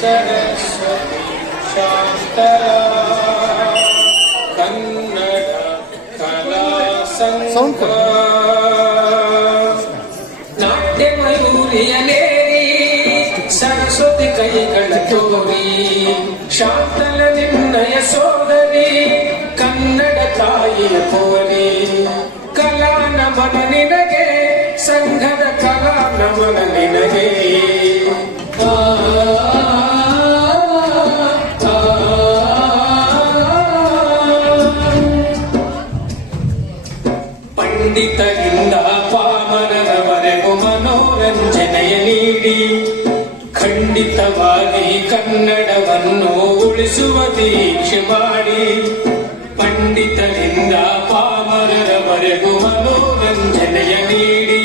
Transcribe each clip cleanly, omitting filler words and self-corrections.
सरस्वती शान्तरा कन्नड कला संघ नाट्य मयूरियनेरी सरस्वती ಕೈಗಳ ತೋರಿ ಶಾಂತಲ ನಿನ್ನಯ ಸೋದರಿ ಕನ್ನಡ ತಾಯಿಯ ಪೋರಿ ಕಲಾ ನಮನ ನಿನಗೆ ಸಂಘದ ಕಲಾ ನಮನ ನಿನಗೆ ಪಂಡಿತರಿಂದ ಪಾಮರರವರೆಗೂ ಮನೋರಂಜನೆಯ ನೀಡಿ ಖಂಡಿತವಾಗಿ ಕನ್ನಡವನ್ನು ಉಳಿಸುವ ದೀಕ್ಷೆ ಮಾಡಿ ಪಂಡಿತರಿಂದ ಪಾಮರರವರೆಗೂ ಮನೋರಂಜನೆಯ ನೀಡಿ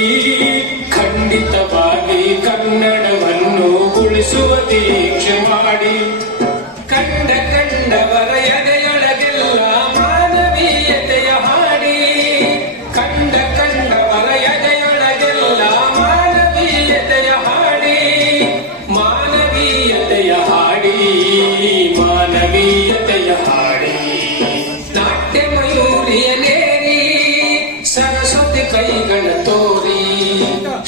ಖಂಡಿತವಾಗಿ ಕನ್ನಡವನ್ನು ಉಳಿಸುವ ದೀಕ್ಷೆ ಮಾಡಿ ಕಂಡವರ ಎದೆಯೊಳಗೆಲ್ಲ ಮಾನವೀಯತೆಯ ಹಾಡಿ ಕಂಡವರ ಎದೆಯೊಳಗೆಲ್ಲ ಮಾನವೀಯತೆಯ ಹಾಡಿ ಮಾನವೀಯತೆಯ ಹಾಡಿ ನಾಟ್ಯ ಮಯೂರಿಯನೇರಿ ಸರಸ್ವತಿ ಕೈಗಳ ತೋರಿ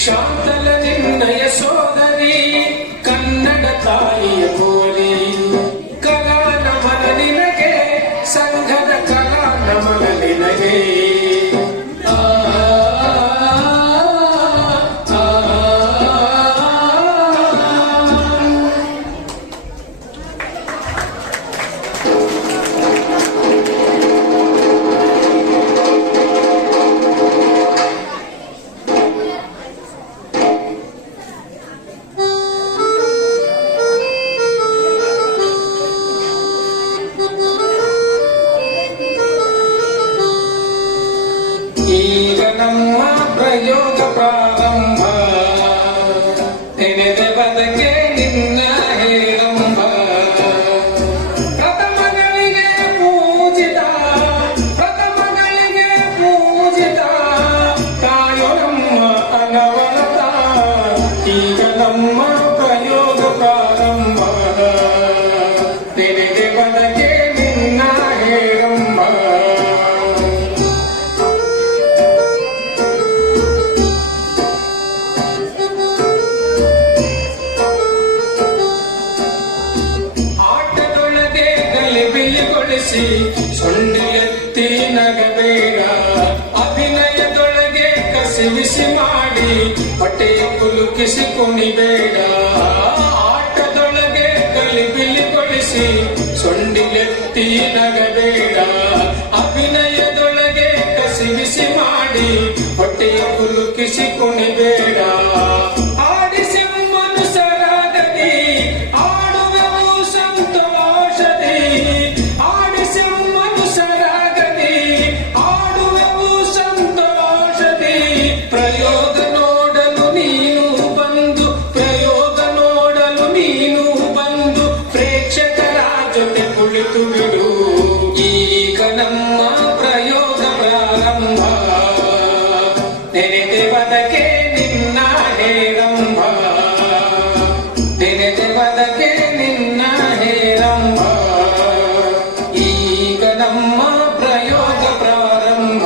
ಶಾಂತಲ ನಿನ್ನಯ ಸೋದರಿ ಕನ್ನಡ ತಾಯಿಯ ಪೋರಿ ಕಲಾ ನಮನ ನಿನಗೆ ಸಂಘದ ಕಲಾ ನಮನ ನಿನಗೆ ಈಗ ನಮ್ಮ ಪ್ರಯೋಗ ಪ್ರಾರಂಭ ನೆನೆದ ಬದಕೆ ನಿನ್ನ ಹೇರಂಭ ಪ್ರಥಮಗಳಿಗೆ ಪೂಜಿತ ಕಾಯೋ ನಮ್ಮ ಅನವರತ ಈಗ ನಮ್ಮ ಪ್ರಯೋಗ ಪ್ರಾರಂಭ ನೆನೆದ ಬದಕೆ ನಿನ್ನ ಹೇರಂಭ ಸೊಂಡಿಲೆತ್ತಿ ನಗಬೇಡ ಅಭಿನಯದೊಳಗೆ ಕಸಿವಿಸಿ ಮಾಡಿ ಹೊಟ್ಟೆ ಕುಲುಕಿಸಿ ಕುಣಿಬೇಡ ಆಟದೊಳಗೆ ಗಲಿಬಿಲಿಗೊಳಿಸಿ ಸೊಂಡಿಲೆತ್ತಿ ನಗಬೇಡ ಅಭಿನಯದೊಳಗೆ ಕಸಿವಿಸಿ ಮಾಡಿ ಹೊಟ್ಟೆ ಕುಲುಕಿಸಿ ಕುಣಿಬೇಡ ಆಡಿಸಿ ಮನುಷ್ಯರಾಗಲಿ ಆಡುವೆವು ಸಂತೋಷದಿ ಪ್ರಯೋಗ ನೋಡಲು ನೀನು ಬಂದು ಪ್ರೇಕ್ಷಕರ ಜೊತೆ ಕುಳಿತು ಬಿಡು ಈಗ ನಮ್ಮ ಪ್ರಯೋಗ ಪ್ರಾರಂಭ ನೆನೆದೆ ಬದಕೆ ನಿನ್ನ ಹೇರಂಭ ನೆನೆದೆ ಬದಕೆ ನಿನ್ನ ಹೇರಂಭ ಈಗ ನಮ್ಮ ಪ್ರಯೋಗ ಪ್ರಾರಂಭ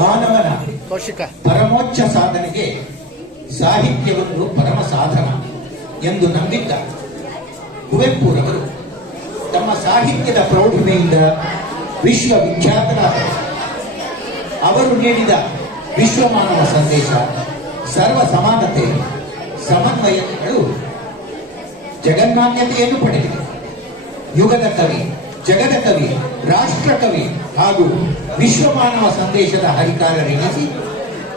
ಮಾನವನ ಪರಮೋಚ್ಚ ಸಾಧನೆಗೆ ಸಾಹಿತ್ಯವೊಂದು ಪರಮ ಸಾಧನ ಎಂದು ನಂಬಿದ್ದ ಕುವೆಂಪುರವರು ತಮ್ಮ ಸಾಹಿತ್ಯದ ಪ್ರೌಢಿಮೆಯಿಂದ ವಿಶ್ವವಿಖ್ಯಾತರಾದರು. ಅವರು ನೀಡಿದ ವಿಶ್ವಮಾನವ ಸಂದೇಶ, ಸರ್ವ ಸಮಾನತೆ, ಸಮನ್ವಯಗಳು ಜಗನ್ಮಾನ್ಯತೆಯನ್ನು ಪಡೆದಿದೆ. ಯುಗದ ಕವಿ, ಜಗದ ಕವಿ, ರಾಷ್ಟ್ರ ಕವಿ ಹಾಗೂ ವಿಶ್ವಮಾನವ ಸಂದೇಶದ ಹರಿಕಾರರೆನಿಸಿ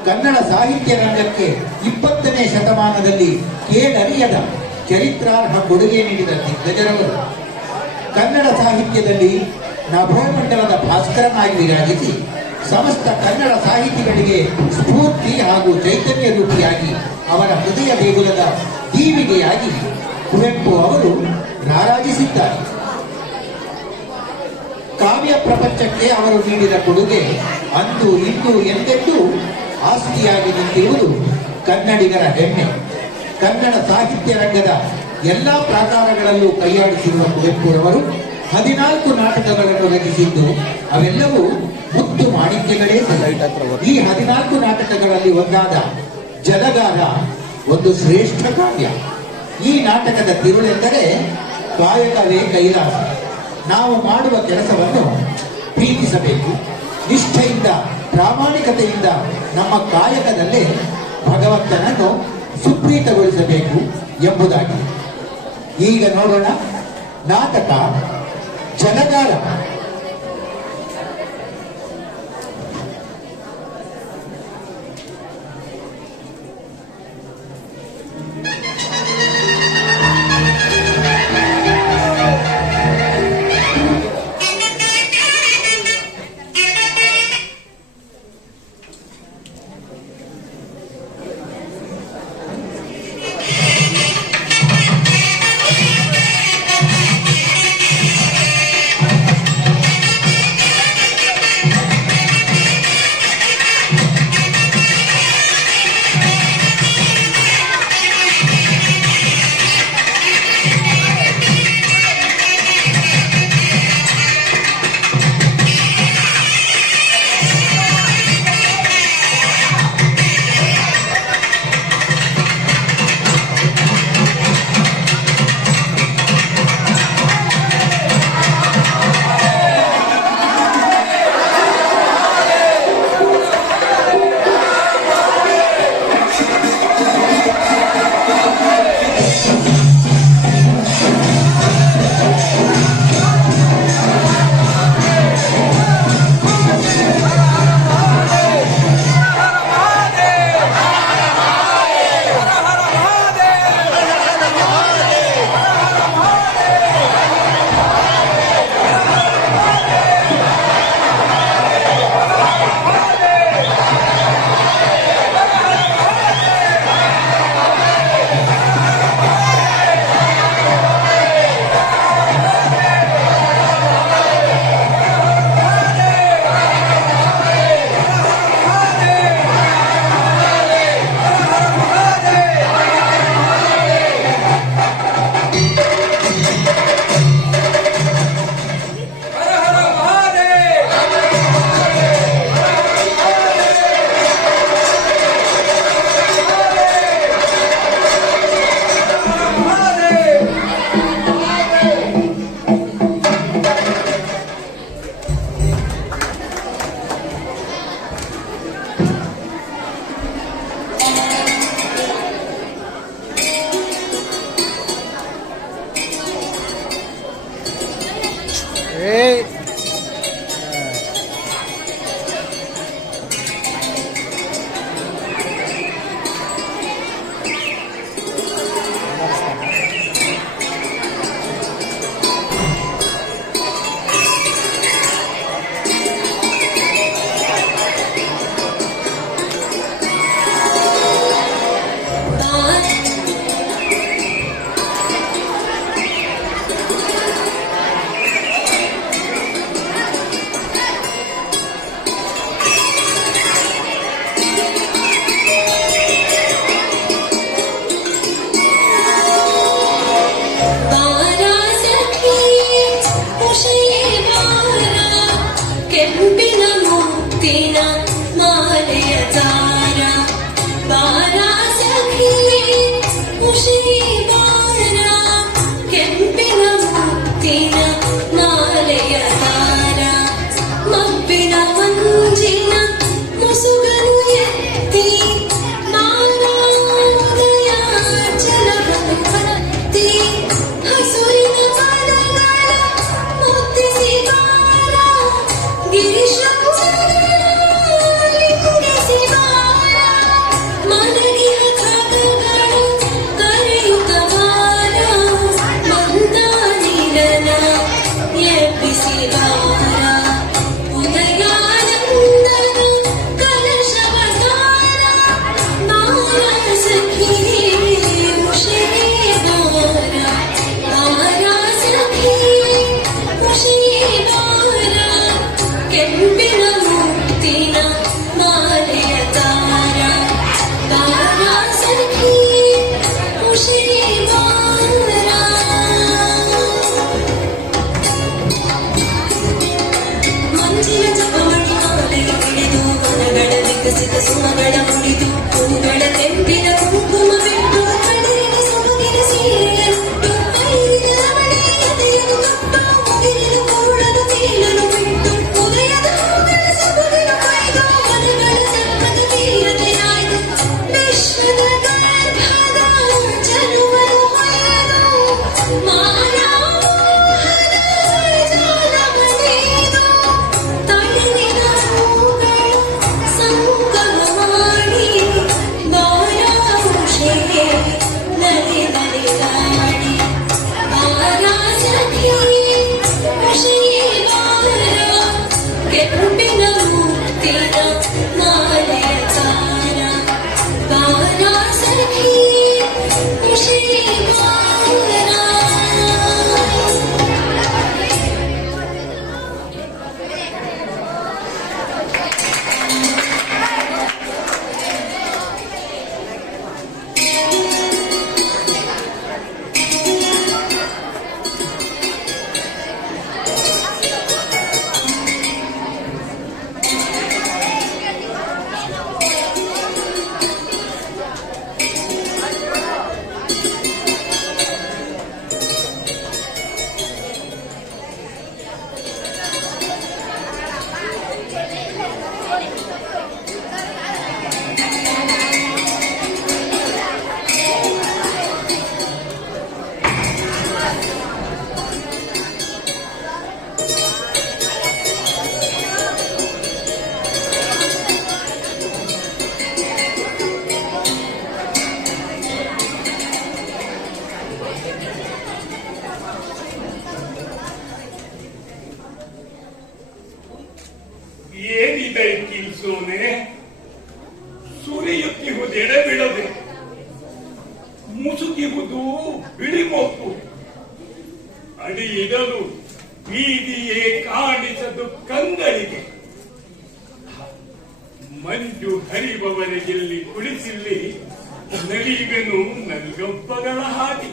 ಕನ್ನಡ ಸಾಹಿತ್ಯ ರಂಗಕ್ಕೆ 20ನೇ ಶತಮಾನದಲ್ಲಿ ಕೇಳರಿಯದ ಚರಿತ್ರಾರ್ಹ ಕೊಡುಗೆ ನೀಡಿದ ದಿಗ್ಗಜರವರು ಕನ್ನಡ ಸಾಹಿತ್ಯದಲ್ಲಿ ನಭೋಮಂಡಲದ ಭಾಸ್ಕರನಾಗಿ ವಿರಾಜಿಸಿ ಸಮಸ್ತ ಕನ್ನಡ ಸಾಹಿತಿಗಳಿಗೆ ಸ್ಫೂರ್ತಿ ಹಾಗೂ ಚೈತನ್ಯ ರೂಪಿಯಾಗಿ ಅವರ ಹೃದಯ ದೇಗುಲದ ದೀವಿಗೆಯಾಗಿ ಕುವೆಂಪು ಅವರು ರಾರಾಜಿಸಿದ್ದಾರೆ. ಕಾವ್ಯ ಪ್ರಪಂಚಕ್ಕೆ ಅವರು ನೀಡಿದ ಕೊಡುಗೆ ಅಂದು ಇಂದು ಎಂದೆಂದೂ ಆಸ್ತಿಯಾಗಿ ನಿಂತಿರುವುದು ಕನ್ನಡಿಗರ ಹೆಮ್ಮೆ. ಕನ್ನಡ ಸಾಹಿತ್ಯ ರಂಗದ ಎಲ್ಲಾ ಪ್ರಾಕಾರಗಳಲ್ಲೂ ಕೈಯಾಡಿಸಿರುವ ಕುವೆಂಪುರವರು 14 ನಾಟಕಗಳನ್ನು ರಚಿಸಿದ್ದು ಅವೆಲ್ಲವೂ ಮುತ್ತು ಮಾಣಿಕ್ಯಗಳೇ ಸಹ. ಈ 14 ನಾಟಕಗಳಲ್ಲಿ ಒಂದಾದ ಜಲಗಾರ ಒಂದು ಶ್ರೇಷ್ಠ ಕಾವ್ಯ. ಈ ನಾಟಕದ ತಿರುಳೆಂದರೆ ಕಾಯಕವೇ ಕೈಲಾಸ. ನಾವು ಮಾಡುವ ಕೆಲಸವನ್ನು ಪ್ರೀತಿಸಬೇಕು, ನಿಷ್ಠೆಯಿಂದ ಪ್ರಾಮಾಣಿಕತೆಯಿಂದ ನಮ್ಮ ಕಾಯಕದಲ್ಲೇ ಭಗವಂತನನ್ನು ಸುಪ್ರೀತಗೊಳಿಸಬೇಕು ಎಂಬುದಾಗಿ. ಈಗ ನೋಡೋಣ ನಾಟಕ ಜಲಗಾರ. ನದಿ ನಲಿದಾಡಿ ಬಾರ ಸಖಿ ಖುಷಿಯೇ ಬಾರ ಕೆಂಪಿನ ಮುತ್ತಿನ ಮಾಲೆಯ ತಾರ ಬಾರ ಸಖಿ ಖುಷಿಯೇ ಬಾರ ಏನಿದೆ ಕಿಲ್ಸೋನೆ ಸುರಿಯುತ್ತಿಹುದು ಎಡೆ ಬಿಡದೆ ಮುಸುಕಿಹುದು ಬಿಳಿಮೊಪ್ಪು ಅಡಿಯಿಡಲು ಬೀದಿಯೇ ಕಾಣಿಸದು ಕಂಗಳಿಗೆ ಮಂಜು ಹರಿಬವರೆಗೆಲ್ಲಿ ಕುಳಿಸಿಲ್ಲಿ ನಲಿವೆನು ನಲ್ಗಪ್ಪಗಳ ಹಾಗೆ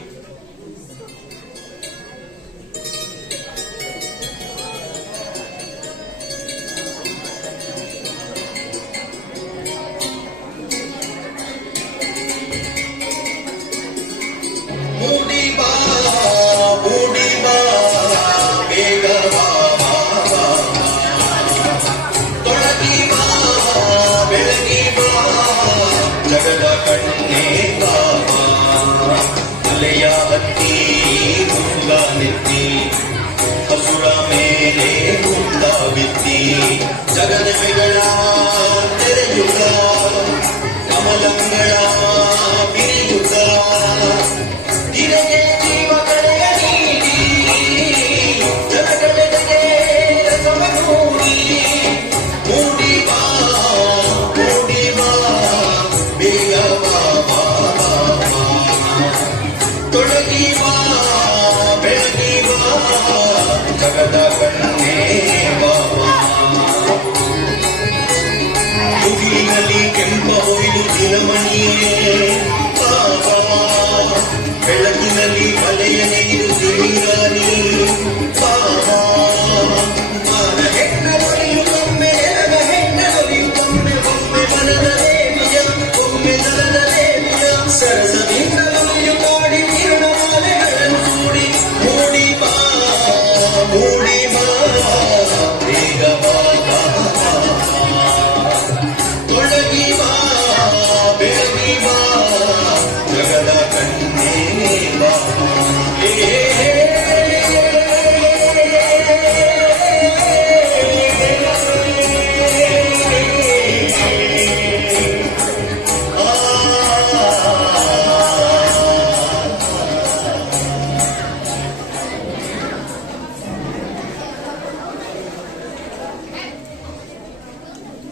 ಜಗದ ಕಣ್ಣೇ ಬಾಬಾ ಅಲೆಯ ಹತ್ತಿ ಗುಂಗ ನೆತ್ತಿ ಹಸುರ ಮೇಲೆ ಗುಂಡ ಬಿತ್ತಿ ಜಗದ ಬೆಗಳ ತೆರೆಯುಗ ಕಮಲಂಗಳ ಬಿರಿಯುಗ ತಿರಗೆ ಜೀವ ಕಳೆಯ ನೀಡಿ ಜನಗಳೆಡೆಗೆ ರಸವ ಮೂಡಿ ಮೂಡಿ ಬಾ ಬೇಗ ಬಾ ತೊಡಗಿ ಬಾ ಬೆಳಗಿ ಬಾ ಜಗದ ಕಣ್ಣೇ ಬಾಬಾ ಮುಗಿಲಿನಲ್ಲಿ ಕೆಂಪ ಹೊಯ್ದು ದಿನಮಣಿಯೇ ಬಾಬಾ ಬೆಳಕಿನಲ್ಲಿ ಕಲೆಯ ನೆಗೆದು ಸಿರಿರಾನಿ ಬಾಬಾ ಮಾನ ಹೆಣ್ಣೊಲಿಯು ಒಮ್ಮೆ ನೆಲದ ಹೆಣ್ಣೊಲಿಯು ಒಮ್ಮೆ ಒಮ್ಮೆ ಮನದ ದೇವಿಯ ಒಮ್ಮೆ ನಲದ ದೇವಿಯ ಸರಸದಿಂದಲೊಲಿಯು ಕಾಡಿ ಕಿರಣಮಾಲೆಗಳನ್ನು ಸೂಡಿ ಮೂಡಿ ಬಾ ಬೇಗ ಬಾ ತೊಡಗಿ ಬಾ ಬೆಳಗಿ ಬಾ ಜಗದ ಕಣ್ಣೇ ಬಾ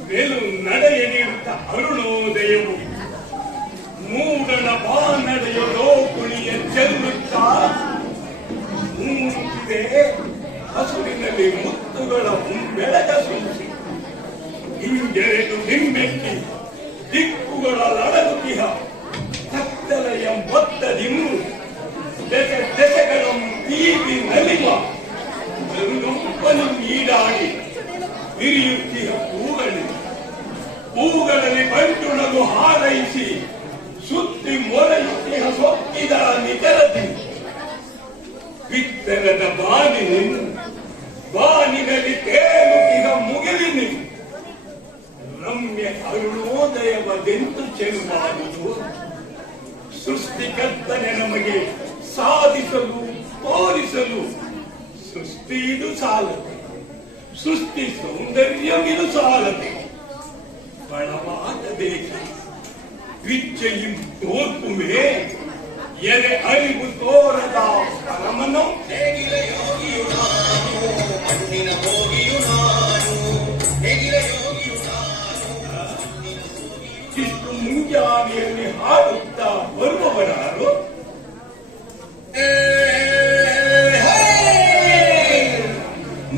ಮೇಲು ನಡೆಯ ನೀಡುತ್ತ ಅರುಣೋದಯವು ಮೂಡಣ ಬಾ ನಡೆಯಲೋ ಕುಣಿಯ ಚೆಲ್ಲುತ್ತಾ ಮೂಡುತ್ತಿದೆ ಹಸುವಿನಲ್ಲಿ ಮುತ್ತುಗಳ ಬೆಳಗ ಸೂಸಿ ಹಿಂಗೆರೆದು ಹಿಮ್ಮೆಟ್ಟಿ ದಿಕ್ಕುಗಳ ಲಡಗುತಿಹ ಕತ್ತಲೆಯ ಮೊತ್ತದಿನ್ನು ದೆಸೆಗಳ ತೀವಿ ನಲಿವ ಗಂಗೊಪ್ಪನು ಈಡಾಡಿ ವಿರಿಯುತ್ತಿಹ ಹೂಗಳಲ್ಲಿ ಬಂಟುಣಲು ಹಾರೈಸಿ ಸುತ್ತಿ ಮೊರೆಯುತ್ತಿಹ ಸೊಕ್ಕಿದ ನಿಖರತಿ ಬಿತ್ತರದ ಬಾನಿನಲ್ಲಿ ತೇಲುತ್ತಿಹ ಮುಗಿಲಿನಿ ರಮ್ಯ ಅರುಣೋದಯವದೆಂದು ಚೆಲುವಾದುದು ಸೃಷ್ಟಿಕರ್ತನೆ ನಮಗೆ ಸಾಧಿಸಲು ತೋರಿಸಲು ಸೃಷ್ಟಿ ಇದು ಸಾಲದು ಸೃಷ್ಟಿ ಸೌಂದರ್ಯವಿದು ಸಾಲದು ಬಲವಾದ ದೇಶ ವಿಚ್ಚೆயும் ತೋರ್ಪುವೆ ಎದೆ ಅರಿವು ತೋರದ ಪರಮನು ನೇಗಿಲ ಯೋಗಿಯು ನಾನು ಮಣ್ಣಿನ ಭೋಗಿಯು ನಾನು ನೇಗಿಲ ಯೋಗಿಯು ನಾನು ಇಷ್ಟು ಮುಂಜಾನೆಯಲ್ಲಿ ಹಾಡುತ್ತಾ ಬರುವವರಾರು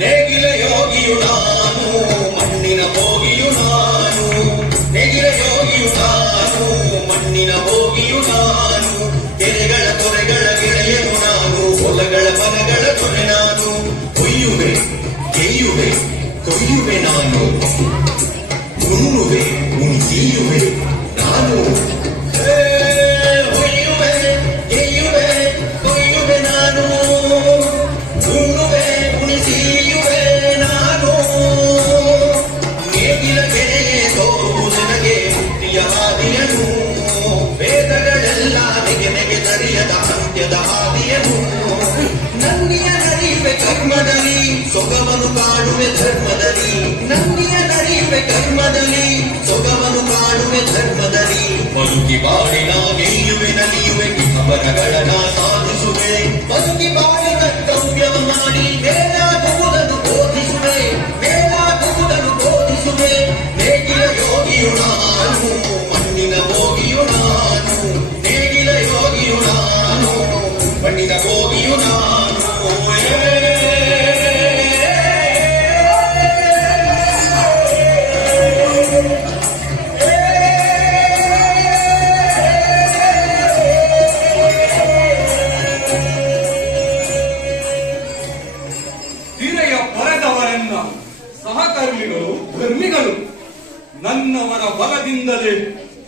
ನೇಗಿಲ ಯೋಗಿಯು ನಾನು ಮಣ್ಣಿನ ಭೋಗಿಯು ನಾನು ನೇಗಿಲ ಯೋಗಿಯು ನಾನು ಮಣ್ಣಿನ ಭೋಗಿಯು ನಾನು ಕೆರೆಗಳ ತೊರೆಗಳ ಗೆಳೆಯನು ನಾನು ಹೊಲಗಳ ಮನಗಳ ತೊರೆ ನಾನು ಕೊಯ್ಯುವೆ ಕೆಯ್ಯುವೆ ಕೊಯ್ಯುವೆ ನಾನು ಉಣ್ಣುವೆ ಉಣಿಸೀಯುವೆ ನಾನು ಹೊಯ್ಯುವೆ ಕೆಯ್ಯುವೆ ಕೊಯ್ಯುವೆ ನಾನು ಉಣ್ಣುವೆ ಉಣಿಸೀಯುವೆ ನಾನು ನೇಗಿಲ ಕೆರೆಯೇ ತೋರು ನನಗೆ ಮುಕ್ತಿಯ ಹಾದಿಯನು ವೇದಗಳೆಲ್ಲ ನೆಗೆ ಸರಿಯದ ಅಂತ್ಯದ ಹಾದಿಯನು ನನ್ನಿಯ ನರಿವೆ ಕರ್ಮದಲ್ಲಿ ಸೊಗವನು ಕಾಣುವೆ ಧರ್ಮದಲ್ಲಿ ನನ್ನಿಯ ನರಿವೆ ಕರ್ಮದಲ್ಲಿ ಸೊಗವನು ಕಾಣುವೆ ಧರ್ಮದಲ್ಲಿ ಬದುಕಿ ಬಾಳಿನ ಗೆಲ್ಲುವೆ ನಲಿಯುವೆ ಅವರಗಳನ್ನ ಸಾಧಿಸುವೆ ಬದುಕಿ ಬಾಳಿ ಕರ್ತವ್ಯವ ಮಾಡಿ ಮೇಲಾಗುವುದನ್ನು ಬೋಧಿಸುವೆ ಮೇಲಾಗುವುದನ್ನು ಬೋಧಿಸುವೆ ನೇಗಿಲ ಯೋಗಿಯು ನಾನು ಮಣ್ಣಿನ ಭೋಗಿಯು ನಾನು ನೇಗಿಲ ಯೋಗಿಯು ನಾನು ಮಣ್ಣಿನ ಭೋಗಿಯು ನಾನು ತಿರೆಯ ಪರದವರನ್ನ ಸಹಕರ್ಮಿಗಳು ಧರ್ಮಿಗಳು ನನ್ನವರ ಬಲದಿಂದಲೇ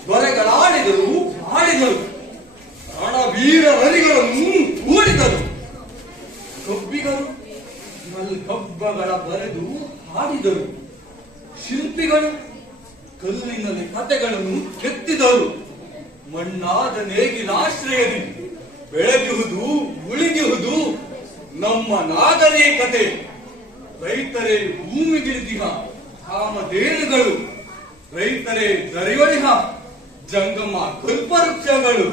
ದೊರೆಗಳಾಡಿದರು ಆಡಿದರು ರಣವೀರರಿಗಳನ್ನು ಕೂಡಿದರು ಕಬ್ಬಿಗರು ಕಬ್ಬಗಳ ಬರೆದು ಹಾಡಿದರು ಶಿಲ್ಪಿಗಳು ಕಲ್ಲಿನಲ್ಲಿ ಕಥೆಗಳನ್ನು ಕೆತ್ತಿದರು ಮಣ್ಣಾದ ನೇಗಿಲಾಶ್ರಯದಿ ಬೆಳಗುವುದು ಉಳಿಗುವುದು ನಮ್ಮ ನಾಗರಿಕತೆ ರೈತರೇ ಭೂಮಿಗಿಳಿದಿಹ ಕಾಮಧೇನುಗಳು ರೈತರೇ ದರಿವಳಿಹ ಜಂಗಮ ಕಲ್ಪವೃಕ್ಷಗಳು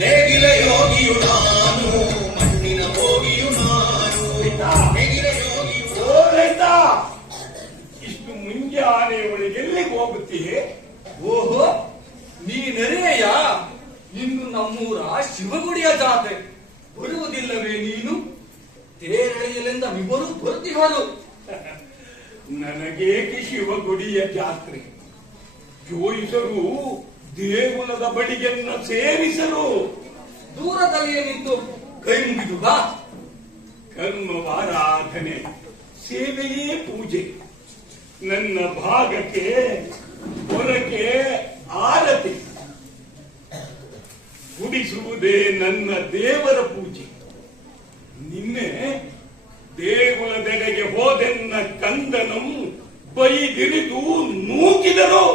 ನೇಗಿಲ ಯೋಗಿಯು ನಾನು ಮಣ್ಣಿನ ಭೋಗಿಯು ನಾನು ನೇಗಿಲ ಯೋಗಿಯು ಓ ರೈತ, ಇಷ್ಟು ಮುಂಜಾನೆ ಒಳಗೆ ಎಲ್ಲಿಗೆ ಹೋಗುತ್ತೀಯೇ? ಓಹೋ, ನೀ ನೆರೆಯ ಇಂದು ನಮ್ಮೂರ ಶಿವಗುಡಿಯ ಜಾತ್ರೆ ಬರುವುದಿಲ್ಲವೇ ನೀನು? ತೇರಳೆಯಲೆಂದ ಇಬ್ಬರು ಬರ್ತಿಹರು. ನನಗೇಕೆ ಶಿವಗುಡಿಯ ಜಾತ್ರೆ? ಜೋಯಿಸರು ದೇಗುಲದ ಬಡಿಗೆನ್ನ ಸೇರಿಸರು. ದೂರದಲ್ಲಿಯೇ ನಿಂತು ಕೈ ಮುಗಿದು ಬಾ. ಕರ್ಮವಾರಾಧನೆ ಸೇವೆಯೇ ಪೂಜೆ. ನನ್ನ ಭಾಗಕ್ಕೆ ಹೊರಕ್ಕೆ ಆರತಿ ಗುಡಿಸುವುದೇ ನನ್ನ ದೇವರ ಪೂಜೆ. ನಿನ್ನೆ ದೇಗುಲದೆಡೆಗೆ ಹೋದೆನ್ನ ಕಂದನಂ ಬೈದಿರಿದು ನೂಕಿದರು.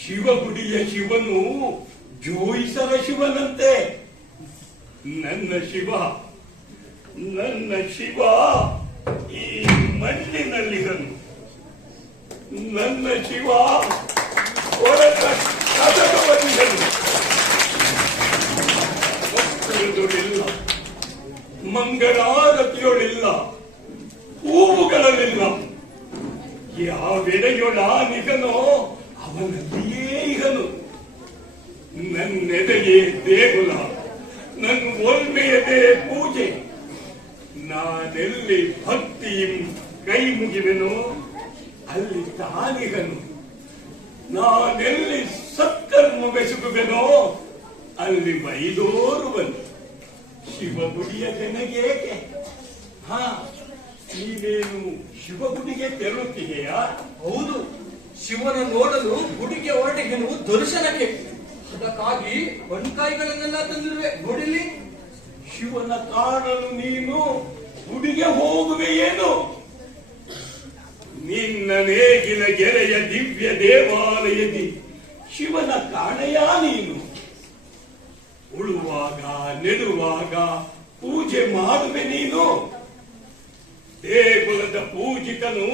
ಶಿವಗುಡಿಯ ಶಿವನು ಜೋಯಿಸರ ಶಿವನಂತೆ. ನನ್ನ ಶಿವ ಈ ಮಣ್ಣಿನಲ್ಲಿರನು. ನನ್ನ ಶಿವ ಹೊರಟ ಕದಕವನಿರನು. ಮಕ್ಕಳದೊಳಿಲ್ಲ, ಮಂಗಳಾರತಿಯೊಳಿಲ್ಲ, ಹೂವುಗಳಲ್ಲಿಲ್ಲ. ಯಾವೆಡೆಯೊಳಾನಿಗನೋ ಅವನಲ್ಲಿಯೇ ಇಗನು. ನನ್ನೆದೆಯೇ ದೇಗುಲ, ನನ್ನ ಒಲ್ಮೆಯದೇ ಪೂಜೆ. ನಾನೆಲ್ಲಿ ಭಕ್ತಿಯಂ ಕೈ ಮುಗಿವೆನೋ ಅಲ್ಲಿ ತಾನಿಗನು. ನಾನೆಲ್ಲಿ ಸತ್ಕರ್ಮ ಬೆಸುಗುವೆನೋ ಅಲ್ಲಿ ಮೈದೋರುವನು. ಶಿವಗುಡಿಯ ಜನಗೇಕೆ? ನೀನೇನು ಶಿವಗುಡಿಗೆ ತೆರಳುತ್ತೀಯಾ? ಹೌದು, ಶಿವನ ನೋಡಲು ಗುಡಿಗೆ ಹೊರಟಿಗೆನು ದರ್ಶನಕ್ಕೆ. ಅದಕ್ಕಾಗಿ ಬಣ್ಕಾಯಿಗಳನ್ನೆಲ್ಲ ತಂದಿರುವೆ, ನೋಡಿಲ್ಲಿ. ಶಿವನ ಕಾಣಲು ನೀನು ಗುಡಿಗೆ ಹೋಗುವೆಯೇನು? ನಿನ್ನ ನೇಗಿಲ ಗೆರೆಯ ದಿವ್ಯ ದೇವಾಲಯದಿ ಶಿವನ ಕಾಣೆಯ ನೀನು. ಉಳುವಾಗ ನೆಡುವಾಗ ಪೂಜೆ ಮಾಡುವೆ ನೀನು. ದೇಗುಲದ ಪೂಜಿತನು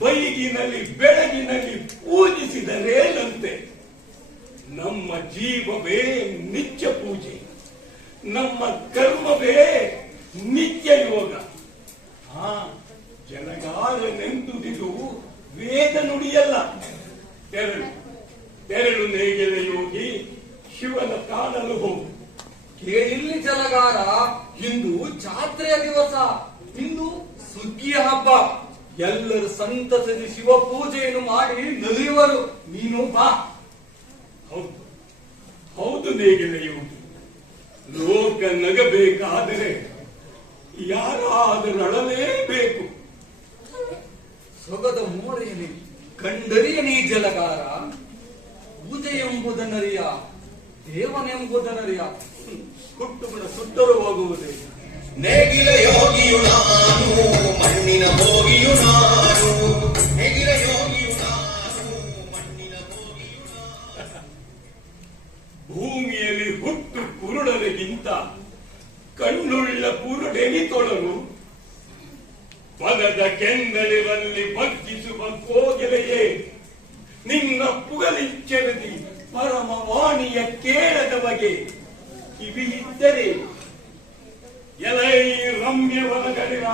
ಬೈಗಿನಲ್ಲಿ ಬೆಳಗಿನಲ್ಲಿ ಪೂಜಿಸಿದರೇನಂತೆ. ನಮ್ಮ ಜೀವವೇ ನಿತ್ಯ ಪೂಜೆ, ನಮ್ಮ ಕರ್ಮವೇ ನಿತ್ಯ ಯೋಗ. ಜನಗಾರನೆಂದುದಿದು ವೇದ ನುಡಿಯಲ್ಲ. ತೆರಳು ನೇಗಿಲ ಯೋಗಿ, ಶಿವನ ಕಾಣಲು ಹೋಗು. ಕೇಳಿಲ್ಲಿ ಜಲಗಾರ, ಇಂದು ಜಾತ್ರೆಯ ದಿವಸ, ಇಂದು ಸುಗ್ಗಿಯ ಹಬ್ಬ. ಎಲ್ಲರೂ ಸಂತಸದಿ ಶಿವ ಪೂಜೆಯನ್ನು ಮಾಡಿ ನಲಿಯುವರು. ನೀನು ಬಾ. ಹೌದು ಹೌದು ನೇಗಿಲ ಯೋಗಿ, ಲೋಕ ನಗಬೇಕಾದರೆ ಯಾರಾದರೂ ಅಳಲೇಬೇಕು. ಸೊಗದ ಮೋರೆಯಲ್ಲಿ ಕಂಡರಿಯ ನೀ ಜಲಗಾರ, ಪೂಜೆ ಎಂಬುದನ್ನರಿಯ, ದೇವನೆಂಬುದನ್ನರಿಯ, ಹುಟ್ಟುಗುಣ ಸುಟ್ಟರು ಹೋಗುವುದೇ. ನೇಗಿಲ ಯೋಗಿಯು ನಾನು, ಮಣ್ಣಿನ ಭೋಗಿಯು ನಾನು. ನೇಗಿಲ ಯೋಗಿಯು ನಾನು, ಮಣ್ಣಿನ ಭೋಗಿಯು ನಾನು. ಭೂಮಿಯಲ್ಲಿ ಹುಟ್ಟು ಕುರುಡರಿಗಿಂತ ಕಣ್ಣುಳ್ಳ ಕುರುಡೆನಿತೊಳರು. ಪದದ ಕೆಂದಲಿರಲ್ಲಿ ಬಗ್ಗಿಸುವ ಕೋಗಿಲೆಯೇ, ನಿನ್ನ ಪುಗಲಿಚ್ಚರದಿ ಪರಮವಾಣಿಯ ಕೇಳದ ಬಗೆ ಕಿವಿ ಇದ್ದರೆ. ಎಲೈ ರಮ್ಯವನಗಳಿರ,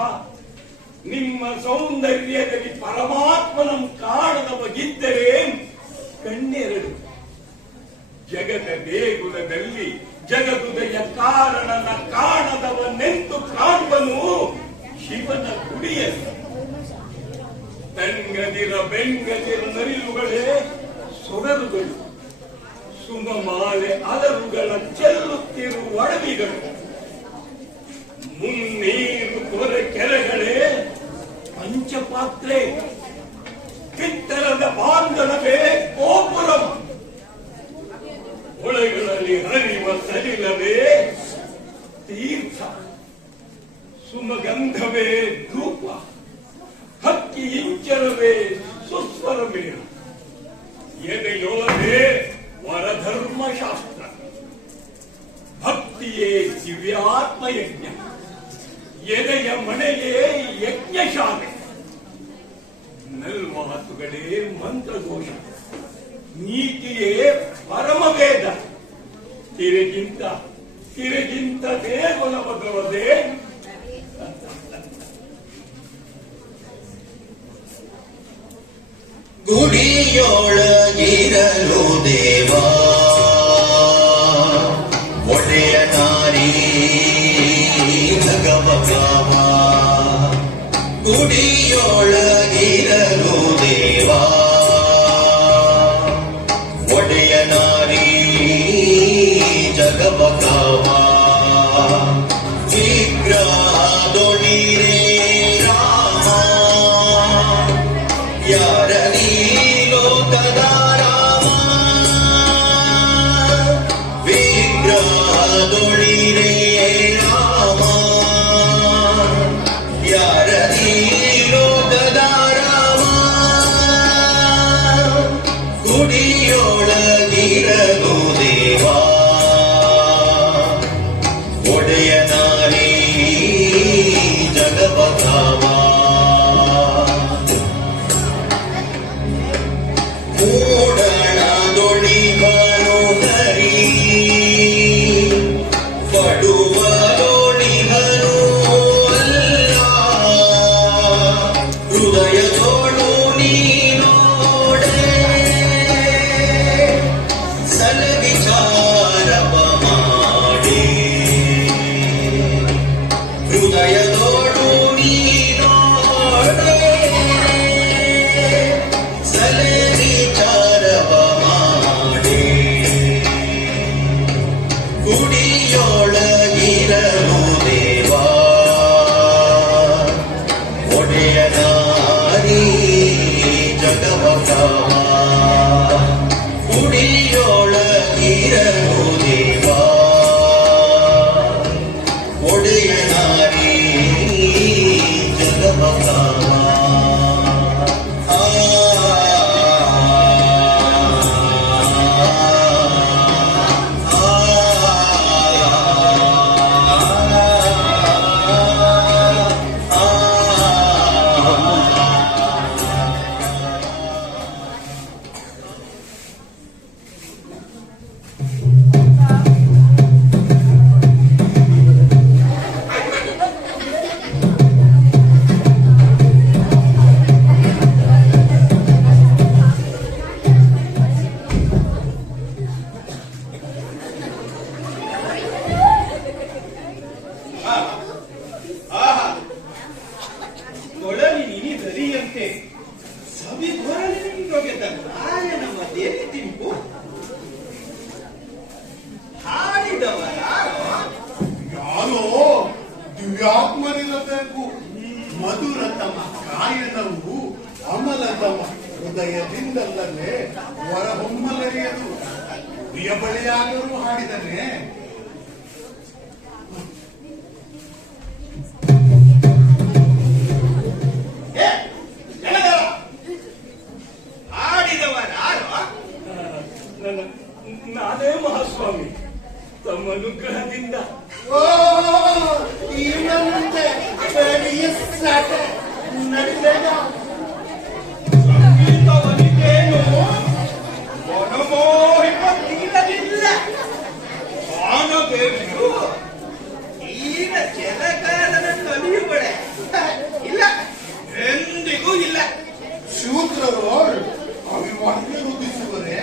ನಿಮ್ಮ ಸೌಂದರ್ಯದಲ್ಲಿ ಪರಮಾತ್ಮನ ಕಾಣದ ಬಗಿದ್ದರೆ ಕಣ್ಣೆರಡು. ಜಗದ ದೇಗುಲದಲ್ಲಿ ಜಗದುದಯ ಕಾರಣನ ಕಾಣದವನೆಂದು ಕಾಣುವನು ಶಿವನ ಗುಡಿಯಲ್ಲಿ. ತಂಗದಿರ ಬೆಂಗದಿರ ನರಿಲುಗಳೇ ಸೊಡರುಗಳು, ಸುಮಮಾಲೆ ಅಲರುಗಳ ಚೆಲ್ಲುತ್ತಿರುವ ಅಡವಿಗಳು. ಮುನ್ನೀರು ಕೊರೆ ಕೆರೆಗಳೇ ಪಂಚಪಾತ್ರೆ, ಪಿತ್ತರದ ಬಾಂಧವೇ ಗೋಪುರಂ. ಹೊಳೆಗಳಲ್ಲಿ ಹರಿವ ಸಲಿಲವೇ ತೀರ್ಥ, ಸುಮಗಂಧವೇ ಧೂಪ, ಹಕ್ಕಿ ಇಂಚರವೇ ಸುಸ್ವರ ಮೇಳ. ಎದೆಯೊಳಗೆ ವರಧರ್ಮಶಾಸ್ತ್ರ, ಭಕ್ತಿಯೇ ದಿವ್ಯಾತ್ಮಯಜ್ಞ. ಎದೆಯ ಮನೆಯೇ ಯಜ್ಞಶಾಲೆ, ನಲ್ಮಾತುಗಳೇ ಮಂತ್ರಘೋಷ, ನೀತಿಯೇ ಪರಮವೇದ. ಕಿರಿಗಿಂತ ದೇಗುಲ ಬದಲದೆ. ಗುಡಿಯೊಳಗಿರಲು ದೇವಾ, ಒಡೆಯ ನಾರಿ ಜಗಮಗಾವ. ಗುಡಿಯೊಳಗಿರಲು ದೇವಾ, ಒಡೆಯ ನಾರಿ ಜಗಮಗಾವ. ವಿಗ್ರಹದೊಳಿರೇ ರಾಮ, ಯಾರನೀ ಲೋಕದ ರಾಮ. ವಿಗ್ರಹದೊಳಿರೇ ರಾಮ, ಯಾರನೀ ಲೋಕದ ರಾಮ. ಗುಡಿಯೊಳಗಿರಲು ದೇವಾ, ಒಡೆಯ ನಾರಿ ಜಗಬಗಾವ. ಮೂಡಣದೊಳಿಗನು ಹರಿ, ಪಡುವದೊಳಿಗನು ಅಲ್ಲ. ಹೃದಯದೊಳು ನೀನೋಡೆ ಸಲವಿಚಾರವ ಮಾಡಿ. ಹೃದಯದೊಳು ನೀನೋಡೆ ಸಲವಿಚಾರವ ಮಾಡಿ. ಗುಡಿಯೊಳಗಿರಲು ದೇವಾ, ಒಡೆಯ ನಾರಿ ಜಗಮಗಾವ. ಗುಡಿಯೊಳಗಿರಲು ದೇವಾ, ಒಡೆಯ ನಾರಿ ಜಗಮಗಾವ. ಆ ಯಾತ್ಮನಿರಬೇಕು. ಮಧುರತಮ ಗಾಯನವು ಅಮಲತಮ ಹೃದಯದಿಂದಲ್ಲದೆ ಹೊರಹೊಮ್ಮಲೆಯದು. ಪ್ರಿಯ ಬಳಿಯಾದರೂ ಹಾಡಿದನೆ. ನಾನೇ ಮಹಾಸ್ವಾಮಿ, ತಮ್ಮ ಅನುಗ್ರಹದಿಂದ. ಓ ಇನ್ನೊಂದೆ ನಡೆದ ಸಂಗೀತವನಿಗೇನು ಮನಮೋಹಿತ ತೀರಲಿಲ್ಲ. ಆನದೇವಿಯು ಈಗ ಜಲಕಾರನನ್ನು ಅಲಿಯುವಳೆ ಇಲ್ಲ, ಎಂದಿಗೂ ಇಲ್ಲ. ಶೂದ್ರರು ಅವಿವಾದ್ಯ ರೂಪಿಸುವರೆ,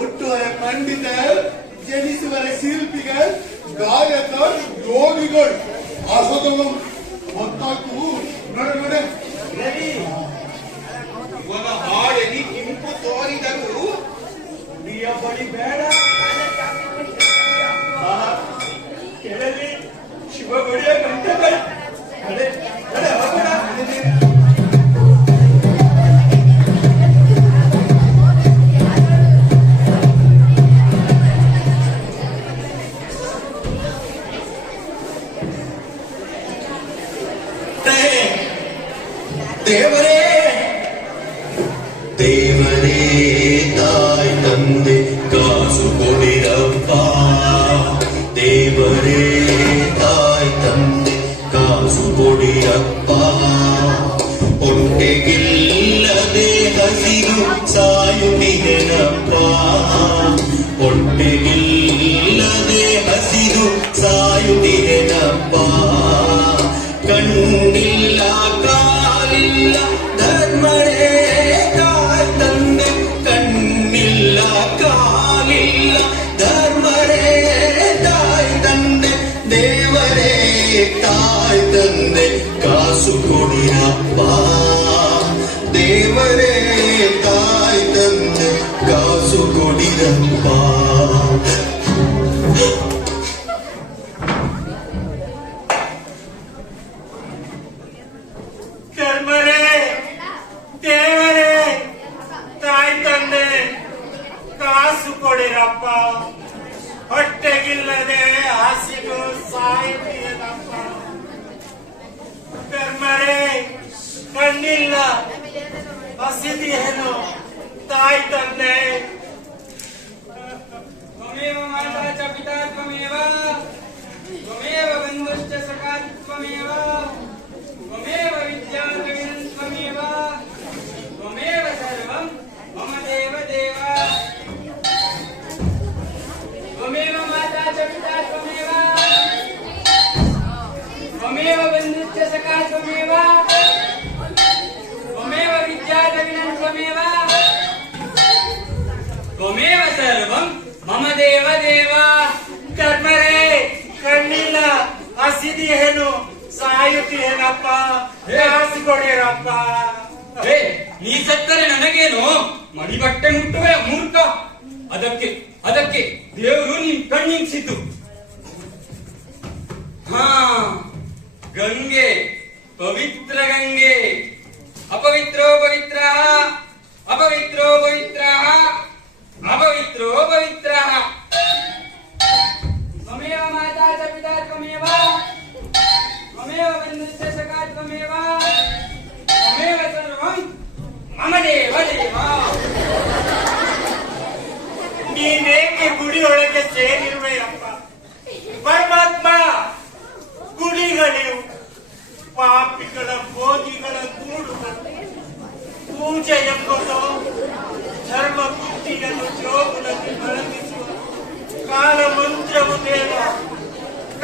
ಒಟ್ಟುವರೆ ಪಂಡಿತರು, ಜನಿಸುವರೆ ಶಿಲ್ಪಿಗಳು, ಗಾಯಕರು, ಯೋಗಿಗಳು, ಅಸದಗಳು ಗೊತ್ತಾಯ್ತು. ನಡೆ ರವಿ, ಇವನ ಹಾಡೆನಿ ಕೆಂಪು ತೋರಿದರು ಪ್ರಿಯ ಬಳಿ ಬೇಡ. ಕೆಳಲಿ ಶಿವ ಬಳಿಯ ಗಂಟೆಗಳು. ಕಡೆ ಕಡೆ ಹೋಗೋಣ. ದೇವರೇ ದೇವರೇ ತಾಯಿ ತಂದೆ ಕಾಸು ಕೊಡಿರಪ್ಪ. ದೇವರೇ ತಾಯಿ ತಂದೆ ಕಾಸು ಕೊಡಿರಪ್ಪ. ಹೊಟ್ಟೆಗಿಲ್ಲದೆ ಹಸಿರು ಸಾಯುತ್ತಿದೆನಪ್ಪ. ಹೊಟ್ಟೆಗಿಲ್ಲದೆ ಹಸಿರು ಸಾಯುತ್ತಿದೆನಪ್ಪ. ಕಣ್ಣಿಲ್ಲ ಕಾಲಿಲ್ಲ ಧರ್ಮರೇ ತಾಯಿ ತಂದೆ. ಕಣ್ಣಿಲ್ಲ ಕಾಲಿಲ್ಲ ಧರ್ಮರೇ ತಾಯಿ ತಂದೆ. ದೇವರೇ ತಾಯಿ ತಂದೆ ಕಾಸು ಕೊಡಿರಪ್ಪ. ದೇವರೇ ತಾಯಿ ತಂದೆ ಕಾಸು ಕೊಡಿರಪ್ಪ. ಧರ್ಮರೇ, ದೇವರೇ, ತಾಯಿ ತಂದೆ ಕಾಸು ಕೊಡಿರಪ್ಪ. ಹೊಟ್ಟೆಗಿಲ್ಲದೆ ಹಸಿದು ಸಾಯುತ್ತಿದೆನಪ್ಪ. ಧರ್ಮರೇ, ಕಣ್ಣಿಲ್ಲ ಹಸಿದಿಯೇನು ತಾಯಿ ತಂದೆ. ತ್ವಮೇವ ಮಾತಾ ಚ ಪಿತಾ ತ್ವಮೇವ, ತ್ವಮೇವ ಬಂಧುಶ್ಚ ಸಖಾ ತ್ವಮೇವ, ತ್ವಮೇವ ವಿದ್ಯಾ ದ್ರವಿಣಂ ತ್ವಮೇವ, ತ್ವಮೇವ ಸರ್ವಂ ಮಮ ದೇವ ದೇವ. ತ್ವಮೇವ ಮಾತಾ ಚ ಪಿತಾ ತ್ವಮೇವ, ತ್ವಮೇವ ಬಂಧುಶ್ಚ ಸಖಾ ತ್ವಮೇವ, ತ್ವಮೇವ ವಿದ್ಯಾ ದ್ರವಿಣಂ ತ್ವಮೇವ, ತ್ವಮೇವ ಸರ್ವಂ ಮಮ ದೇವ ದೇವ. ಧರ್ಮರೇ, ಕಣ್ಣಿಲ್ಲ ಹಸಿದಿಯೇನು ಸಾಯುತ್ತಿಯೇನಪ್ಪ. ಕಾಸು ಕೊಡಿರಪ್ಪ. ನೀ ಸತ್ತರೆ ನನಗೇನು? ಮಡಿಬಟ್ಟೆ ಮುಟ್ಟುವೆ ಮೂರ್ಖ. ಅದಕ್ಕೆ ದೇವರು ನಿನ್ ಕಣ್ಣಿಂಚಿದ್ದು. ಗಂಗೆ, ಪವಿತ್ರ ಗಂಗೆ, ಅಪವಿತ್ರೋ ಪವಿತ್ರ, ಅಪವಿತ್ರೋ ಪವಿತ್ರ, ಅಪವಿತ್ರೋ ಪವಿತ್ರ. ತ್ವಮೇವ ಮಾತಾ ಚ ಪಿತಾ ತ್ವಮೇವ, ತ್ವಮೇವ ಬಂಧುಶ್ಚ ಸಖಾ ತ್ವಮೇವ, ತ್ವಮೇವ ಸರ್ವಂ ಮಮ ದೇವ ದೇವ. ನೀನೇಕೆ ಗುಡಿಯೊಳಗೆ ಸೇರಿರುವೆಯಪ್ಪ ಪರಮಾತ್ಮ? ಗುಡಿಗಳಿವು ಪಾಪಿಗಳ ಭೋಗಿಗಳ ಗೂಡುಗಳು. ಪೂಜೆ ಎಂಬುದು ಧರ್ಮ ಬುದ್ಧಿಯನ್ನು ಜೋಗುಲಲ್ಲಿ ಬೆಳಗಿಸುವ ಕಾಲ ಮಂತ್ರವು ದೇವ.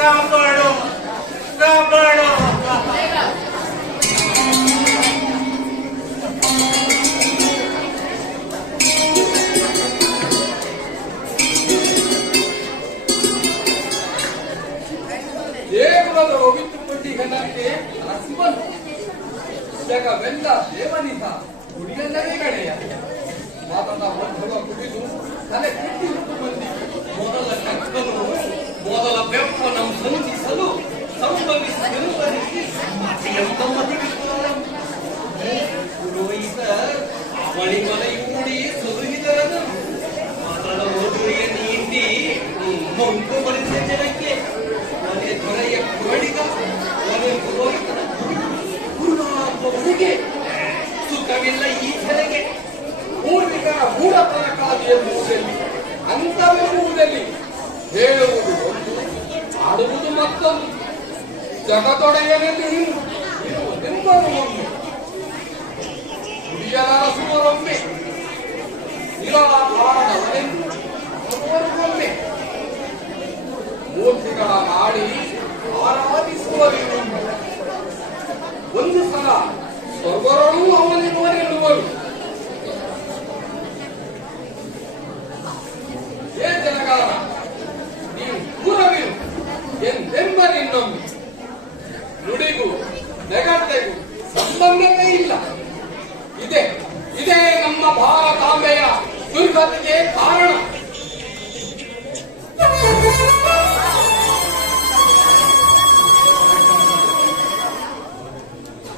ಕಾಪಾಡೋ ಕಾಪಾಡೋ. ದೇಗುಲದ ಒಬಿತ್ತು ಪುಟ್ಟಿಗನಕ್ಕೆ ರಸ್ಮನು ಜಗವೆಲ್ಲ ದೇವನಿತ ಗುಡಿಯಲ್ಲವೇ ಕಡೆಯ ಮಾತನ ಬಂಧುವ ಕುಡಿದು ತಲೆ ಕೆಟ್ಟಿರುವುದು ಮಂದಿ. ಮೊದಲ ಕಕ್ಕನು ಮೊದಲ ಬೆಪ್ಪನ ಸಂಧಿಸಲು ಸಂಭವಿಸುವವರಿಗೆ ಎಂಬ ಪುರೋಹಿತ ಅವಳಿ ಮನೆಯೂಡಿ ಸುರುಹಿದರನು ಮಗಳ ಮದುವೆಯ ನೀಡಿ ಮುಂದು ಬಳಿಸಿದ ಜನಕ್ಕೆ ಮನೆ ದೊರೆಯ ಕುರಡಿಗ ಮನೆ ಪುರೋಹಿತನ ಗುರುವಾಗುವವರೆಗೆ ಸುಖವಿಲ್ಲ ಈ ಜನಗೆ ಪೂರ್ವಿಕರ ಮೂಢತನಕ್ಕಾಗಿ ಎಂಬುದರಲ್ಲಿ ಅಂತವೆಂಬುದರಲ್ಲಿ ಹೇಳುವುದು ಒಂದು ಆಡುವುದು ಮತ್ತೊಂದು ಜಗದೊಡೆಯನೆಂದು ಇರುವುದೆಂಬರು ಒಮ್ಮೆ ಕುಡಿಯಲರಸುವರೊಮ್ಮೆ ನಿರಾಧಾರಣವನೆಂದು ಒಮ್ಮೆ ಮೂರ್ತಿಗಳ ಮಾಡಿ ಆರಾಧಿಸುವರಿಗೊಮ್ಮೆ ಒಂದು ಸಲ ಸ್ವರ್ಗರಳು ಅವನಿರುವರು ಏ ಜನಗಾರ ನೀವು ದೂರವಿರು ಎಂದೆಂಬರಿನ್ನೊಮ್ಮೆ ನುಡಿಗೂ ನೆಗಡ್ಡೆಗೂ ಸಂಬಂಧವೇ ಇಲ್ಲ. ಇದೇ ನಮ್ಮ ಭಾರತಾಂಬೆಯ ದುರ್ಗತಿಗೆ ಕಾರಣ.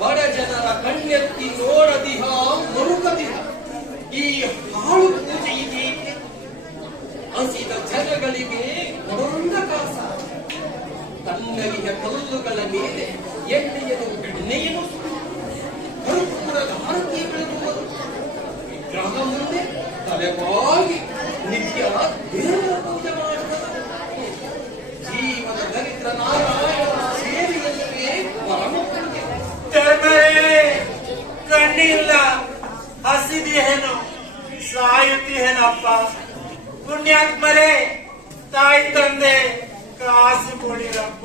ಬಡ ಜನರ ಕಣ್ಣೆತ್ತಿ ನೋಡದಿಹ ಮರುಕದಿಹ ಈ ಹಾಳು ಪೂಜೆಗೆ ಹಸಿದ ಜನಗಳಿಗೆ ಕೊಡೊಂದ ಕಾಸ ತನ್ನಗಿನ ಕಲ್ಲುಗಳ ಮೇಲೆ ಎಣ್ಣೆಯನ್ನು ಕರ್ಪೂರದ ಆರತಿ ಬೆಳೆದುವರು ವಿಗ್ರಹ ಮುಂದೆ ತಲೆಬಾಗಿ ನಿತ್ಯ ದೇವರ ಪೂಜೆ ಮಾಡುವರು. ಜೀವನ ದರಿದ್ರ ನಾರಾಯಣ ಸೇವೆಯಲ್ಲವೇ ಪರಮ ಪೂಜೆ. ಕಣ್ಣಿಲ್ಲ ಹಸಿದೇನು ಸಾಯುತ್ತೇನಪ್ಪ. ಪುಣ್ಯಾತ್ಮರೇ ತಾಯಿ ತಂದೆ ಕಾಸು ಕೊಡಿರಪ್ಪ.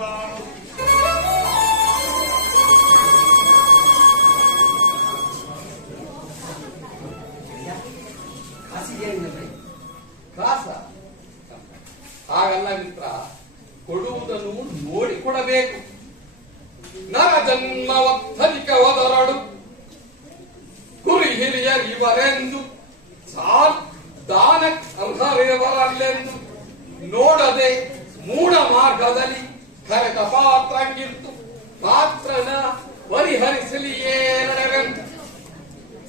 ಕಾಸ ಹಾಗಲ್ಲ ಮಿತ್ರ, ಕೊಡುವುದನ್ನು ನೋಡಿ ಕೊಡಬೇಕು. ನರ ಜನ್ಮವತ್ತನಿಕ ಒದರಡು ಕುರಿ ಹಿರಿಯರಿವರೆಂದು ದಾನ ಅರ್ಹರಿವರಲ್ಲೆಂದು ನೋಡದೆ ಮೂಢ ಮಾರ್ಗದಲ್ಲಿ ಕರೆದ ಪಾತ್ರಂಗಿತ್ತು ಪಾತ್ರನ ಪರಿಹರಿಸಲಿಯೇರಡೆವೆಂದು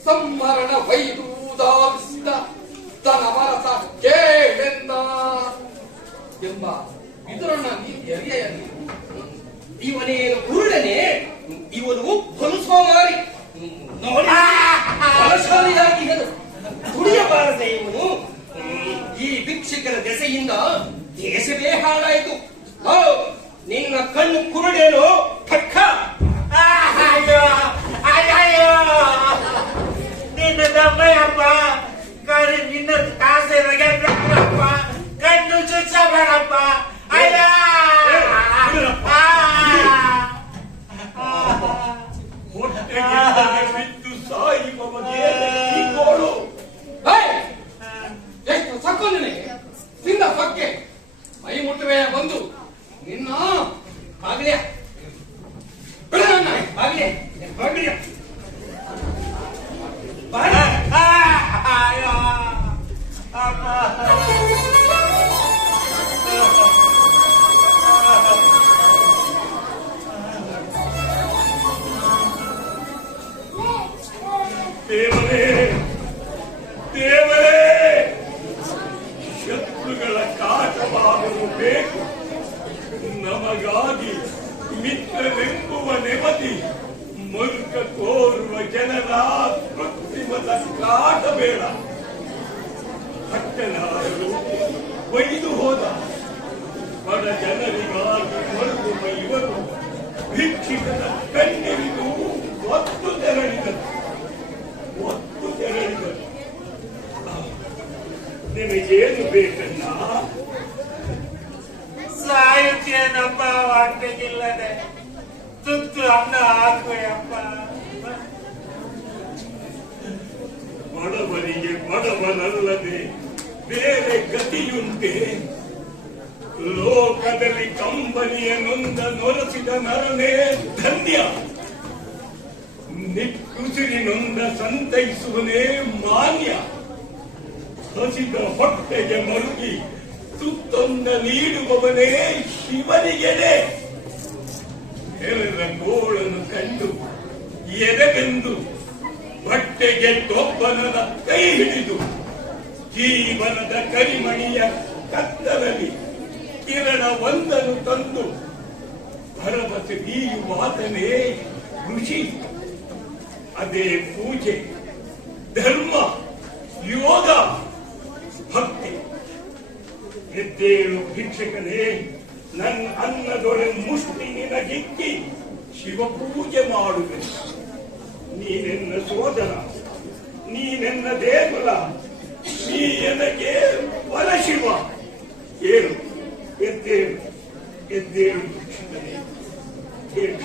ಸಂಹರಣ ವೈದೂದಾಲಿಸಿದ ತನ ಮರಸ ಕೇಳೆಂದ ಎಂಬ ವಿದುರನ ನೀತಿಯಲ್ಲಿ ಇವನೇನು ಕುರುಡನೆ, ಇವನು ಹೊಲಸೋಮಾರಿ ನೋಡಿ ಬಲಶಾಲಿಯಾಗಿ ದುಡಿಯಬಾರದೆ ಇವನು. ಈ ಭಿಕ್ಷುಕರ ದೆಸೆಯಿಂದ ದೇಶವೇ ಹಾಳಾಯಿತು. ನಿನ್ನ ಕಣ್ಣು ಕುರುಡೇನು ಪಕ್ಕ. ನಿನ್ನ ದಮ್ಮಯ್ಯಪ್ಪ ಕರಿ ನಿನ್ನ ಕಾಸಪ್ಪ ಕಣ್ಣು ಚುಚ್ಚಬೇಡಪ್ಪ. ಬಿದ್ದು ಸಾಯುವವನಿಗೆ ಹೀಗೋಳು. ಎಷ್ಟು ಸಕ್ಕು ನಿನಗೆ ತಿಂದ ಸಕ್ಕೆ ಮೈ ಮುಟ್ಟುವೆ ಬಂದು ನಿನ್ನ ಆಗ್ಲಿಯ ಬಿಡಣ್ಣ ಆಗ್ಲಿಯ ಆಗ್ಲಿಯ ದೇವರೇ ದೇವರೇ, ಶತ್ರುಗಳ ಕಾಟವಾಗಲು ಬೇಕು. ನಮಗಾಗಿ ಮಿತ್ರರೆಂಬುವ ನೆಮ್ಮದಿ ಮುಲ್ಕ ತೋರುವ ಜನರ ಕೃತ್ರಿಮದ ಕಾಟ ಬೇಡ. ಹಟ್ಟನಾರರು ಒಯ್ದು ಹೋದ ಬಡ ಜನರಿಗಾಗಿ ಮರುಗುವ ಇವರು ಭಿಕ್ಷಿಕನ ಕಣ್ಣೆರಿದು ಒತ್ತು ತೆರಳಿದರು. ನಿಮಗೇನು ಬೇಕನ್ನ? ಸಾಯುತ್ತೇನಪ್ಪ ಹೊಟ್ಟೆಗಿಲ್ಲದೆ ತುತ್ತು ಅನ್ನ ಹಾಕುಯಪ್ಪ. ಬಡವರಿಗೆ ಬಡವನಲ್ಲದೆ ಬೇರೆ ಗತಿಯುಂಟೆ? ಲೋಕದಲ್ಲಿ ಕಂಬನಿಯ ನೊಂದ ನೊರಸಿದ ನರನೇ ಧನ್ಯ. ನಿಟ್ಟುಸಿರಿನೊಂದ ಸಂತೈಸುವನೇ ಮಾನ್ಯ. ಹಸಿದ ಹೊಟ್ಟೆಗೆ ಮರುಗಿ ತುತ್ತೊಂದ ನೀಡುವವನೇ ಶಿವನಿಗೆನೆ. ಹೆರದ ಗೋಳನ್ನು ಕಂಡು ಎದೆಗೆಂದು ಹೊಟ್ಟೆಗೆ ತೊಪ್ಪನದ ಕೈ ಹಿಡಿದು ಜೀವನದ ಕರಿಮಣಿಯ ಕತ್ತಲಲ್ಲಿ ಕಿರಣ ಒಂದನ್ನು ತಂದು ಭರವಸೆ ಬೀಯುವಾತನೇ ಋಷಿ. ಅದೇ ಪೂಜೆ, ಧರ್ಮ, ಯೋಗ, ಭಕ್ತಿ. ಎದ್ದೇಳು ಭಿಕ್ಷಕನೇ, ನನ್ನ ಅನ್ನದೊಳೆ ಮುಷ್ಟಿ ನಿನಗಿಕ್ಕಿ ಶಿವಪೂಜೆ ಮಾಡುವೆ. ನೀನೆನ್ನ ಸೋದರ, ನೀನೆನ್ನ ದೇಗುಲ, ನೀ ಎನಗೆ ಪರಶಿವ. ಏಳು, ಎದ್ದೇಳು, ಎದ್ದೇಳು ಭಿಕ್ಷಕನೇ, ಏಳು.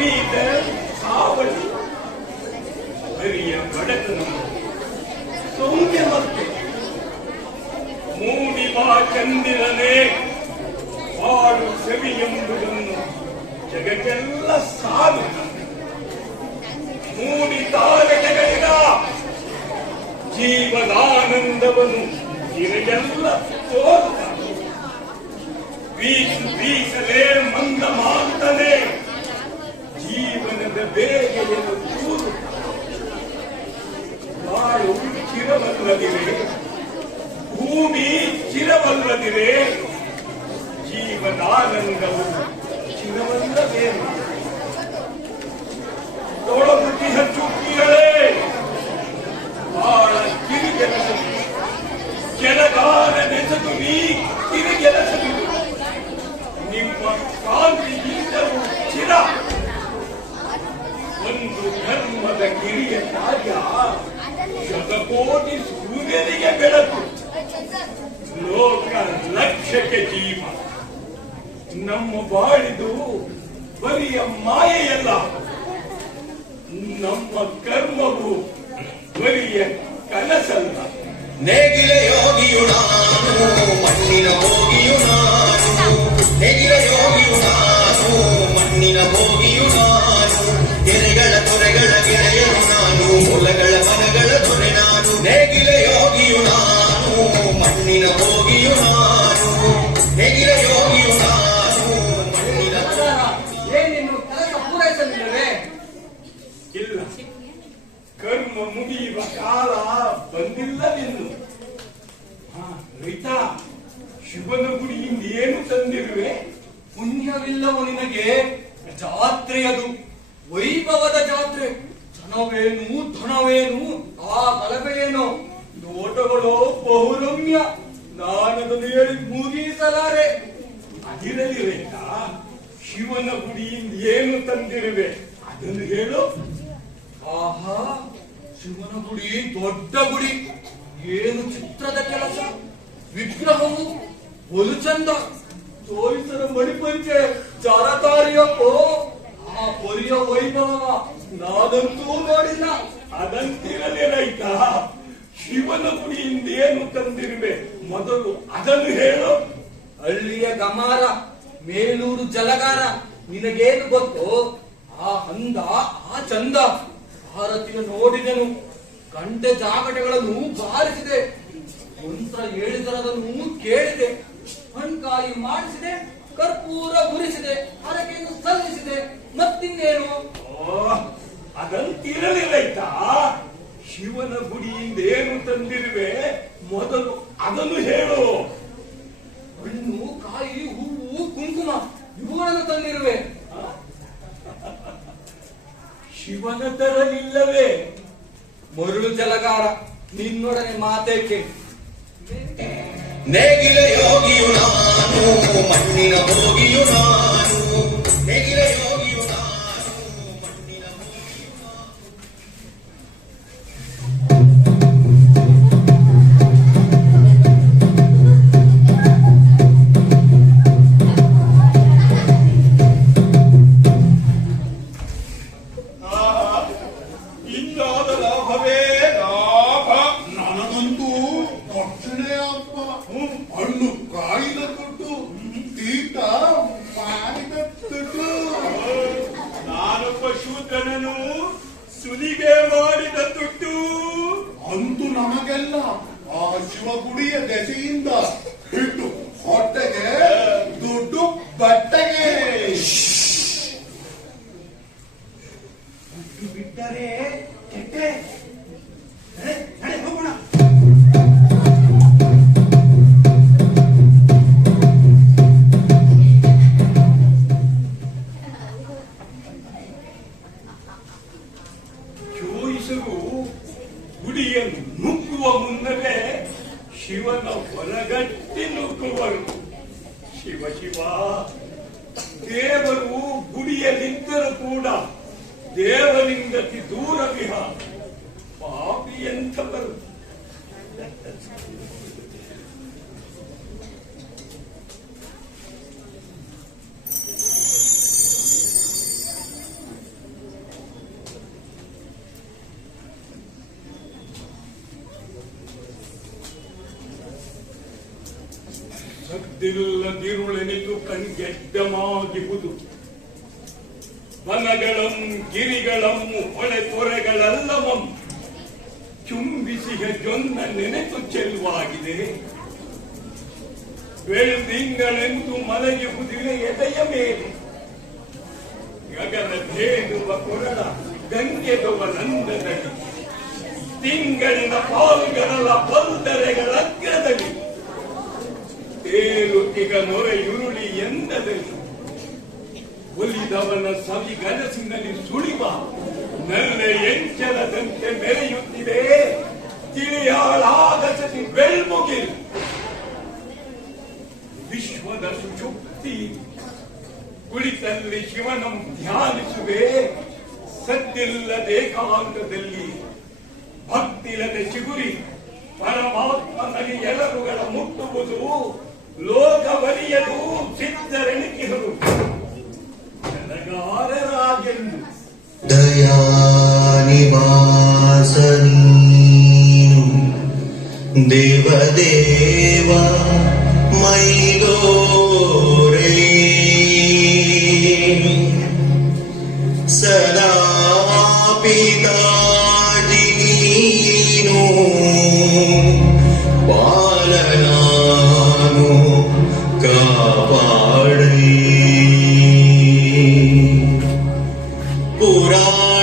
ವಿಪರೀತ ಹಾವಳಿ ಹರಿಯ ಬಡತನ ಸೌಮ್ಯ ಮತ್ತೆ ಮೂಡಿ ಬಾ ಚಂದಿರನೇ ಬಾಳು ಸವಿ ಎಂಬುದನ್ನು ಜಗಕ್ಕೆಲ್ಲ ಸಾಲು ಮೂಡಿ ತಾರಕೆಗಳಿಗ ಜೀವನಾನಂದವನ್ನು ಇರೆಲ್ಲ ತೋರುತ್ತ ಬೀಸಲೇ ಮಂದ ಮಾತನೆ ಜೀವನದ ಬೇಗೆಯನ್ನು ತೂರು ಬಾಳು ಚಿರವಲ್ಲದಿರೆ ಭೂಮಿ ಚಿರವಲ್ಲದಿರೆ ಜೀವನಾನಂದವು ಚಿರವಲ್ಲವೇನು ತೊಳಗುತಿಹ ಚುಕ್ಕಿಗಳೇ ಬಾಳ ಕಿರಿಗೆಲಸದು ಕೆಳಗಾಲ ನೆಸದು ನೀ ಕಿರಿಗೆಲಸದು ನಿಮ್ಮ ಕಾಂತಿಗಿಂತಲೂ ಚಿರ ಒಂದು ಧರ್ಮದ ಕಿರಿಯ ಕಾರ್ಯ ಶತಕೋಟಿ ಸೂರ್ಯನಿಗೆ ಬೆಳಕು ಲೋಕ ಲಕ್ಷ್ಯಕ್ಕೆ ಜೀವ ನಮ್ಮ ಬಾಳಿದು ಬರಿಯ ಮಾಯೆಯಲ್ಲ ನಮ್ಮ ಕರ್ಮವು ಬರಿಯ ಕನಸಲ್ಲ ನೇಗಿಲ ಯೋಗಿಯು ನಾನು ಮಣ್ಣಿನ ಹೋಗಿಯು ನಾನು ನೇಗಿಲ ಯೋಗಿಯು ನಾನು ಮಣ್ಣಿನ ಹೋಗಿಯು ನಾನು ಕೆರೆಗಳ ತೊರೆಗಳ ಗೆಳೆಯರು ನಾನು ಹೊಲಗಳ ಮನಗಳ ದೊರೆ ನಾನು ನೇಗಿಲ ಯೋಗಿಯು ನಾನು ಮಣ್ಣಿನ ಹೋಗಿಯು ನಾನು ನೇಗಿಲ ಯೋಗಿಯು ನಾನು ಮಣ್ಣಿನ ಏನಿನ್ನು ಕೆಲಸ ಪೂರೈಸಲಿಲ್ಲವೇ? ಇಲ್ಲ, ಕರ್ಮ ಮುಗಿಯುವ ಕಾಲ ಬಂದಿಲ್ಲವೆನ್ನು. ರೈತ, ಶಿವನ ಗುಡಿಯಿಂದ ಏನು ತಂದಿರುವೆ? ಪುಣ್ಯವಿಲ್ಲವೋ ನಿನಗೆ? ಜಾತ್ರೆಯದು, ವೈಭವದ ಜಾತ್ರೆ. ಧನವೇನು ಧನವೇನು ಆ ಗಲಭೆಯೇನು, ನೋಟಗಳು ಬಹುರಮ್ಯ. ನಾನದನ್ನು ಹೇಳಿ ಮುಗಿಸಲಾರೆ. ಅದಿರಲಿ ರೈತ, ಶಿವನ ಗುಡಿಯಿಂದ ಏನು ತಂದಿರುವೆ ಅದನ್ನು ಹೇಳು. ಆಹಾ, ಶಿವನ ಗುಡಿ ದೊಡ್ಡ ಗುಡಿ. ಏನು ಚಿತ್ರದ ಕೆಲಸ, ವಿಗ್ರಹವು ಒಲು ಚಂದ. ತೋರಿಸರ ಮಣಿಪಂಚೆ ಜಾರತಾರಿಯಪ್ಪೋ. ಆ ಪೊರಿಯ ವೈಭವ ನಾನಂತೂ ನೋಡಿಲ್ಲ. ಅದಂತಿರಲಿ ರೈತ, ಶಿವನ ಗುಡಿಯಿಂದ ಏನು ತಂದಿರುವೆ ಮೊದಲು ಅದನ್ನು ಹೇಳು. ಹಳ್ಳಿಯ ಗಮಾರ, ಮೇಲೂರು ಜಲಗಾರ. ನಿನಗೇನು ಗೊತ್ತು? ಆ ಅಂದ, ಆ ಚಂದ. ಭಾರತೀಯ ನೋಡಿದೆನು, ಗಂಟೆ ಜಾಗಟೆಗಳನ್ನು ಬಾರಿಸಿದೆ, ಮಂತ್ರ ಹೇಳಿದರದನ್ನು ಕೇಳಿದೆ, ಹಣ್ಕಾಯಿ ಮಾಡಿಸಿದೆ, ಕರ್ಪೂರ ಉರಿಸಿದೆ, ಹರಕೆಯನ್ನು ಸಲ್ಲಿಸಿದೆ. ಮತ್ತಿನ್ನೇನು? ಅದಂತಿರಲಿ ರೈತ, ಶಿವನ ಗುಡಿಯಿಂದ ಏನು ತಂದಿರುವೆ ಮೊದಲು ಅದನ್ನು ಹೇಳು. ಹಣ್ಣು, ಕಾಯಿ, ಹೂವು, ಕುಂಕುಮ ಇವುಗಳನ್ನು ತಂದಿರುವೆ. ಶಿವನ ತರಲಿಲ್ಲವೇ? ಮರುಳು ಜಲಗಾರ, ನಿನ್ನೊಡನೆ ಮಾತೇಕೆ? ನೇಗಿಲ ಯೋಗಿಯು ನಾನು ಮಣ್ಣಿನ ಹೋಗಿಯು ನಾನು ನೇಗಿಲ ಯೋಗಿಯು ನಾನು ಮಣ್ಣಿನ ಹೋಗಿಯು ನಾನು. ಇನ್ನಾದ ಲಾಭವೇ ಲಾಭ. ನನಗಂತೂ ದಕ್ಷಿಣೆ ಅಪ್ಪ. ಹಣ್ಣು ಕಾಯಿದ ದುಡ್ಡು, ತೀಟ ಮಾಡಿದ ದುಡ್ಡು. ನಾನೊಬ್ಬ ಶೂದ್ರನನ್ನು ಸುಲಿಗೆ ಮಾಡಿದ ದುಡ್ಡು. ಅಂತೂ ನಮಗೆಲ್ಲ ಆ ಶಿವಗುಡಿಯ ದೆಸೆಯಿಂದ ಹಿಟ್ಟು ಹೊಟ್ಟೆಗೆ, ದುಡ್ಡು ಬಟ್ಟೆಗೆ. ದುಡ್ಡು ಬಿಟ್ಟರೆ ಕೆಟ್ಟೆ. ನಡೆ ಹೋಗೋಣ. ಜೋಯಿಸರು ಗುಡಿಯನ್ನು ನುಗ್ಗುವ ಮುನ್ನವೇ ಶಿವನ ಹೊರಗಟ್ಟಿ ನುಗ್ಗುವರು. ಶಿವ ಶಿವ, ದೇವರು ಗುಡಿಯಲ್ಲಿದ್ದರೂ ಕೂಡ ದೇವರಿಂದ ದೂರ ವಿಹ ಪಾಪಿ ಎಂಥವರು. ಸದ್ದಿಲ್ಲದಿರುಳೆನಿತು ಕಣ್ಗೆಡ್ಡಮಾಗಿಹುದು. ವನಗಳಂ ಗಿರಿಗಳಂ ಹೊಳೆ ತೊರೆಗಳೆಲ್ಲವಂ ಚುಂಬಿಸಿಹ ಜೊನ್ನ ನೆನೆತು ಚೆಲುವಾಗಿದೆ. ಬೆಳ್ದಿಂಗಳೆಂದು ಮಲಗಿಹುದಿವೆ ಎದೆಯ ಮೇಲೆ. ಗಗನ ಧೇನುವ ಕೊರಳ ಗಂಗೆದುವ ನಂದದಲ್ಲಿ. ತಿಂಗಳಿನ ಪಾಲ್ಗರಲ ಪಲ್ದರೆಗಳಗ್ರದಲ್ಲಿ. ತೇಲುತ್ತಿಗ ನೊರೆಯುರುಳಿ ಎಂದದಲ್ಲಿ. ಒಲಿದವನ ಸವಿಗನಸಿನಲ್ಲಿ ಸುಳಿವ ನಲ್ಲೆ ಎಂಚಲದಂತೆ ಮೆರೆಯುತ್ತಿದೆ ತಿಳಿಯಾಳಾದ ಸತಿ ಬೆಳ್ಮುಗಿಲ್. ವಿಶ್ವದ ಸುಷುಪ್ತಿ ಕುಳಿತಲ್ಲಿ ಶಿವನಂ ಧ್ಯಾನಿಸುವೆ. ಸದ್ದಿಲ್ಲದೇಕಾಂತದಲ್ಲಿ ಭಕ್ತಿಲದೆ ಚಿಗುರಿ ಪರಮಾತ್ಮನಲ್ಲಿ ಎಲರುಗಳ ಮುಟ್ಟುವುದು ಲೋಕವರಿಯದು ಸಿದ್ಧರೆಣಿಕೆಗಳು ಜನಗಾರರಾಗೆಂದು. ದಯಾನಿವಾಸ ನೀನು ದೇವದೇವ ಮೈದೋರೇ. ಸದಾ ಪಿತಾಜಿ ನೀನು ಪಾಲನಾನು ಕಾಪಾಡೇ.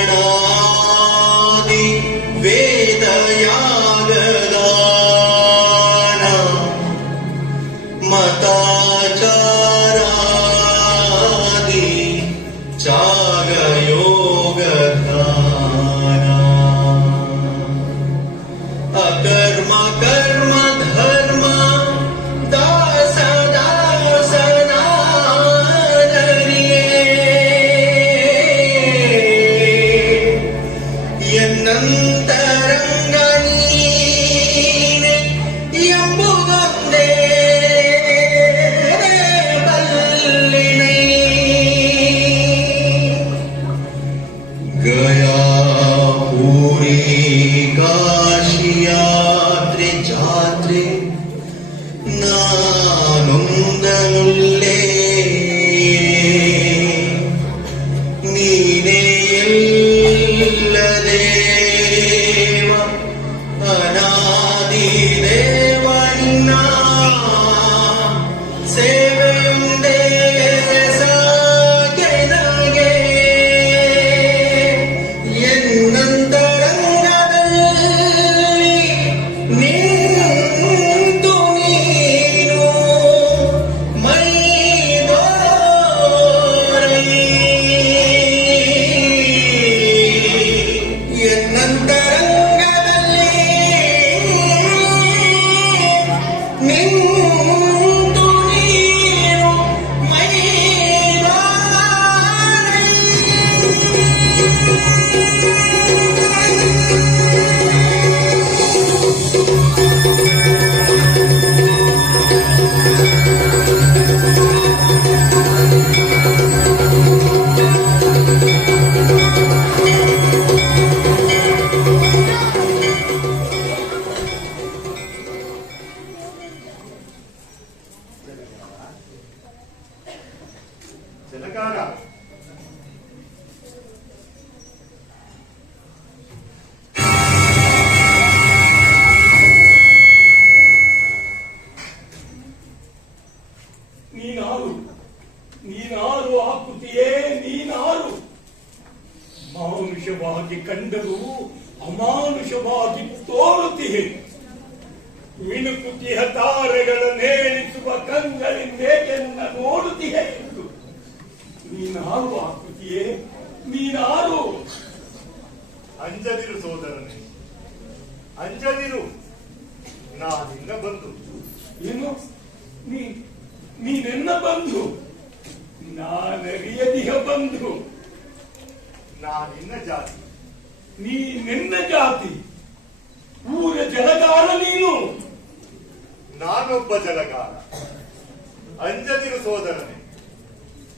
ಪುರಾಣಾದಿ ವೇದಯಾಗದಾನ ಮತಾಚಾರಾದಿ ಚಾಗಯೋಗದಾನ. ಅಕರ್ಮ ಕರ್ಮ ಧರ್ಮ ದಾಸ ದಾಸನಾದರಿಯೇ. ಎನ್ನಂತರಂಗ ನೀನೆ ಎಂಬುದೊಂದೇ ಬಲ್ಲಿನೇ. ಗಯಾ ಪೂರಿ ಕಾಶಿ ಯಾತ್ರೆ ಜಾತ್ರೆ ನಾನೊಂದನುಲ್ಲೇ. ನೀನೇ ದೇವ ಅನಾದಿ ದೇವನ್ನ ಸೇವೆಯುಂದೇ ಸಾಗೆನಗೆ. ಎನ್ನಂತರಂಗದಲ್ಲಿ ನಿಂತು ನೀನು ಮೈದೋರೈ. ಎನ್ನಂತರಂಗದಲ್ಲಿ ನಿಂತು ನೀನು ಮೈದೋರೈ. ಜಲಗಾರ ನೀನಾರು ನೀನಾರು ಆಕೃತಿಯೇ ನೀನಾರು. ಮಾನುಷವಾಗಿ ಕಂಡರೂ ಅಮಾನುಷವಾಗಿ ತೋರುತ್ತಿಹೆ. ಮಿಣುಕುತಿಹ ತಾರೆಗಳ ನೇಣಿಸುವ ಕಂಗಳಿಂದೇಕೆನ್ನ ನೋಡುತ್ತಿಹೆ ಎಂದು. ನೀನಾರು ಆಕೃತಿಯೇ ನೀನಾರು. ಅಂಜದಿರು ಸೋದರನೇ, ಅಂಜದಿರು. ನಾನಿನ್ನ ಬಂದು ಏನು ನೀನೆನ್ನ ಬಂಧು? ನಾನರಿಯದಿಹ ಬಂಧು. ನಾನಿನ್ನ ಜಾತಿ. ನೀನೆನ್ನ ಜಾತಿ. ಊರ ಜಲಗಾರ ನೀನು. ನಾನೊಬ್ಬ ಜಲಗಾರ. ಅಂಜದಿರು ಸೋದರನೇ,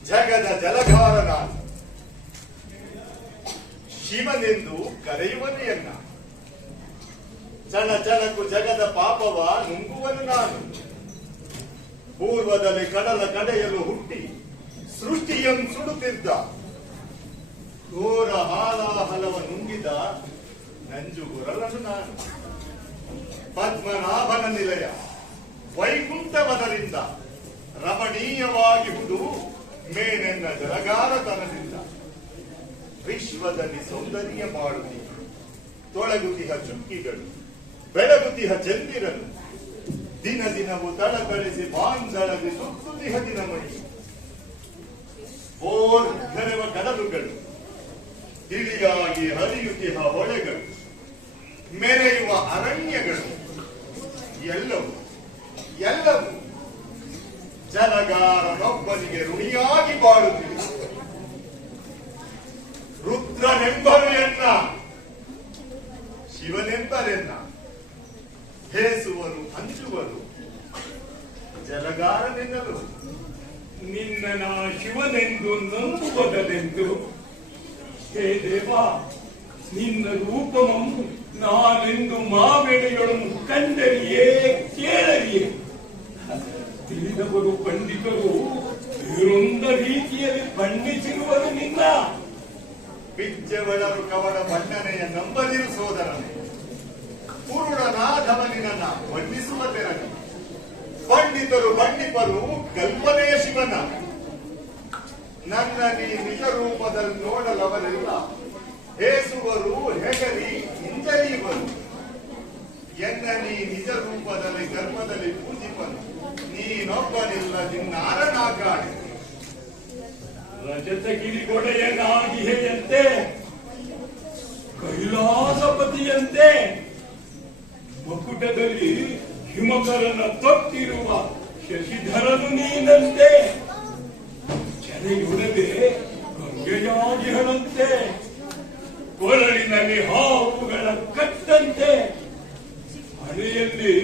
ಜಗದ ಜಲಗಾರ ನಾನು. ಶಿವನೆಂದು ಕರೆಯುವನೆಯನ್ನ. ಚಣ ಚಣಕು ಜಗದ ಪಾಪವ ನುಂಗುವನು ನಾನು. ಪೂರ್ವದಲ್ಲಿ ಕಡಲ ಕಡೆಯಲು ಹುಟ್ಟಿ ಸೃಷ್ಟಿಯಂ ಸುಡುತ್ತಿದ್ದ ಘೋರ ಹಾಲಾಹಲವ ನುಂಗಿದ ನಂಜುಗುರಲನು ನಾನು. ಪದ್ಮನಾಭನ ನಿಲಯ ವೈಕುಂಠವನರಿಂದ ರಮಣೀಯವಾಗಿಹುದು ಮೇನೆನ್ನ ಜಲಗಾರತನದಿಂದ. ವಿಶ್ವದಲ್ಲಿ ಸೌಂದರ್ಯ ಮಾಡುತ್ತಿ ತೊಳಗುತಿಹ ಚುಕ್ಕಿಗಳು ಬೆಳಗುತಿಹ ಚಂದಿರನು ದಿನ ದಿನವೂ ತಳಕಳಿಸಿ ಬಾಂಧಳದಿ ಸುತ್ತುತಿಹ ದಿನಮಣಿ. ಓರ್ ಕರೆವ ಕಡಲುಗಳು ತಿಳಿಯಾಗಿ ಹರಿಯುತಿಹ ಹೊಳೆಗಳು ಮೆರೆಯುವ ಅರಣ್ಯಗಳು ಎಲ್ಲವೂ ಎಲ್ಲವೂ ಜಲಗಾರನೊಬ್ಬನಿಗೆ ಋಣಿಯಾಗಿ ಬಾಳುತ್ತಿವೆ. ರುದ್ರನೆಂಬರು ಎನ್ನ ಶಿವನೆಂಬರೆನ್ನ ಹೇಸುವರು ಹಂಚುವರು ಜಲಗಾರನೆನ್ನಲು. ನಿನ್ನ ನಾ ಶಿವನೆಂದು ನಂಬುವುದೆಂದು ಹೇ ದೇವ ನಿನ್ನ ರೂಪಮಂ ನಾನೆಂದು ಮಾವೆಡೆಗಳನ್ನು ಕಂಡರಿಯೇ ಕೇಳರಿಯೇ. ತಿಳಿದವರು ಪಂಡಿತರು ಬೇರೊಂದ ರೀತಿಯಲ್ಲಿ ಬಣ್ಣಿಸಿರುವರು ನಿನ್ನ. ಬಿಜ್ಜೆವಳರು ಕವಡ ಬಣ್ಣನೆಯ ನಂಬದಿರು ಸೋದರನೇ. ಪುರುಡನಾಧವನಿನ ವರ್ಣಿಸುವ ತೆರನೆ. ಪಂಡಿತರು ಬಣ್ಣಿಪರು ಕಲ್ಪನೆಯ ಶಿವನ. ನನ್ನ ನೀ ನಿಜ ರೂಪದಲ್ಲಿ ನೋಡಲವರೆಲ್ಲ ಹೇಸುವರು ಹೆಗರಿ ಹಿಂಜರಿಯುವರು. ಎನ್ನ ನೀ ನಿಜ ರೂಪದಲ್ಲಿ ಗರ್ಭದಲ್ಲಿ ಪೂಜಿಪನು ನೀನೊಬ್ಬನಿಲ್ಲ ನಿನ್ನಾರನಾಗಾಡಿ. ರಜತಗಿರಿಗೊಡೆಯನಾಗಿಯಂತೆ ಕೈಲಾಸಪತಿಯಂತೆ ಮಕುಟದಲ್ಲಿ ಹಿಮಕರನ ತೊಟ್ಟಿರುವ ಶಶಿಧರನು ನೀನಂತೆ. ಚೆರೆಯೊಡವೆ ಗಂಗೆಯಾಗಿಹಳಂತೆ ಕೊರಳಿನಲ್ಲಿ ಹಾವುಗಳ ಕಟ್ಟಂತೆ. ಹಣೆಯಲ್ಲಿ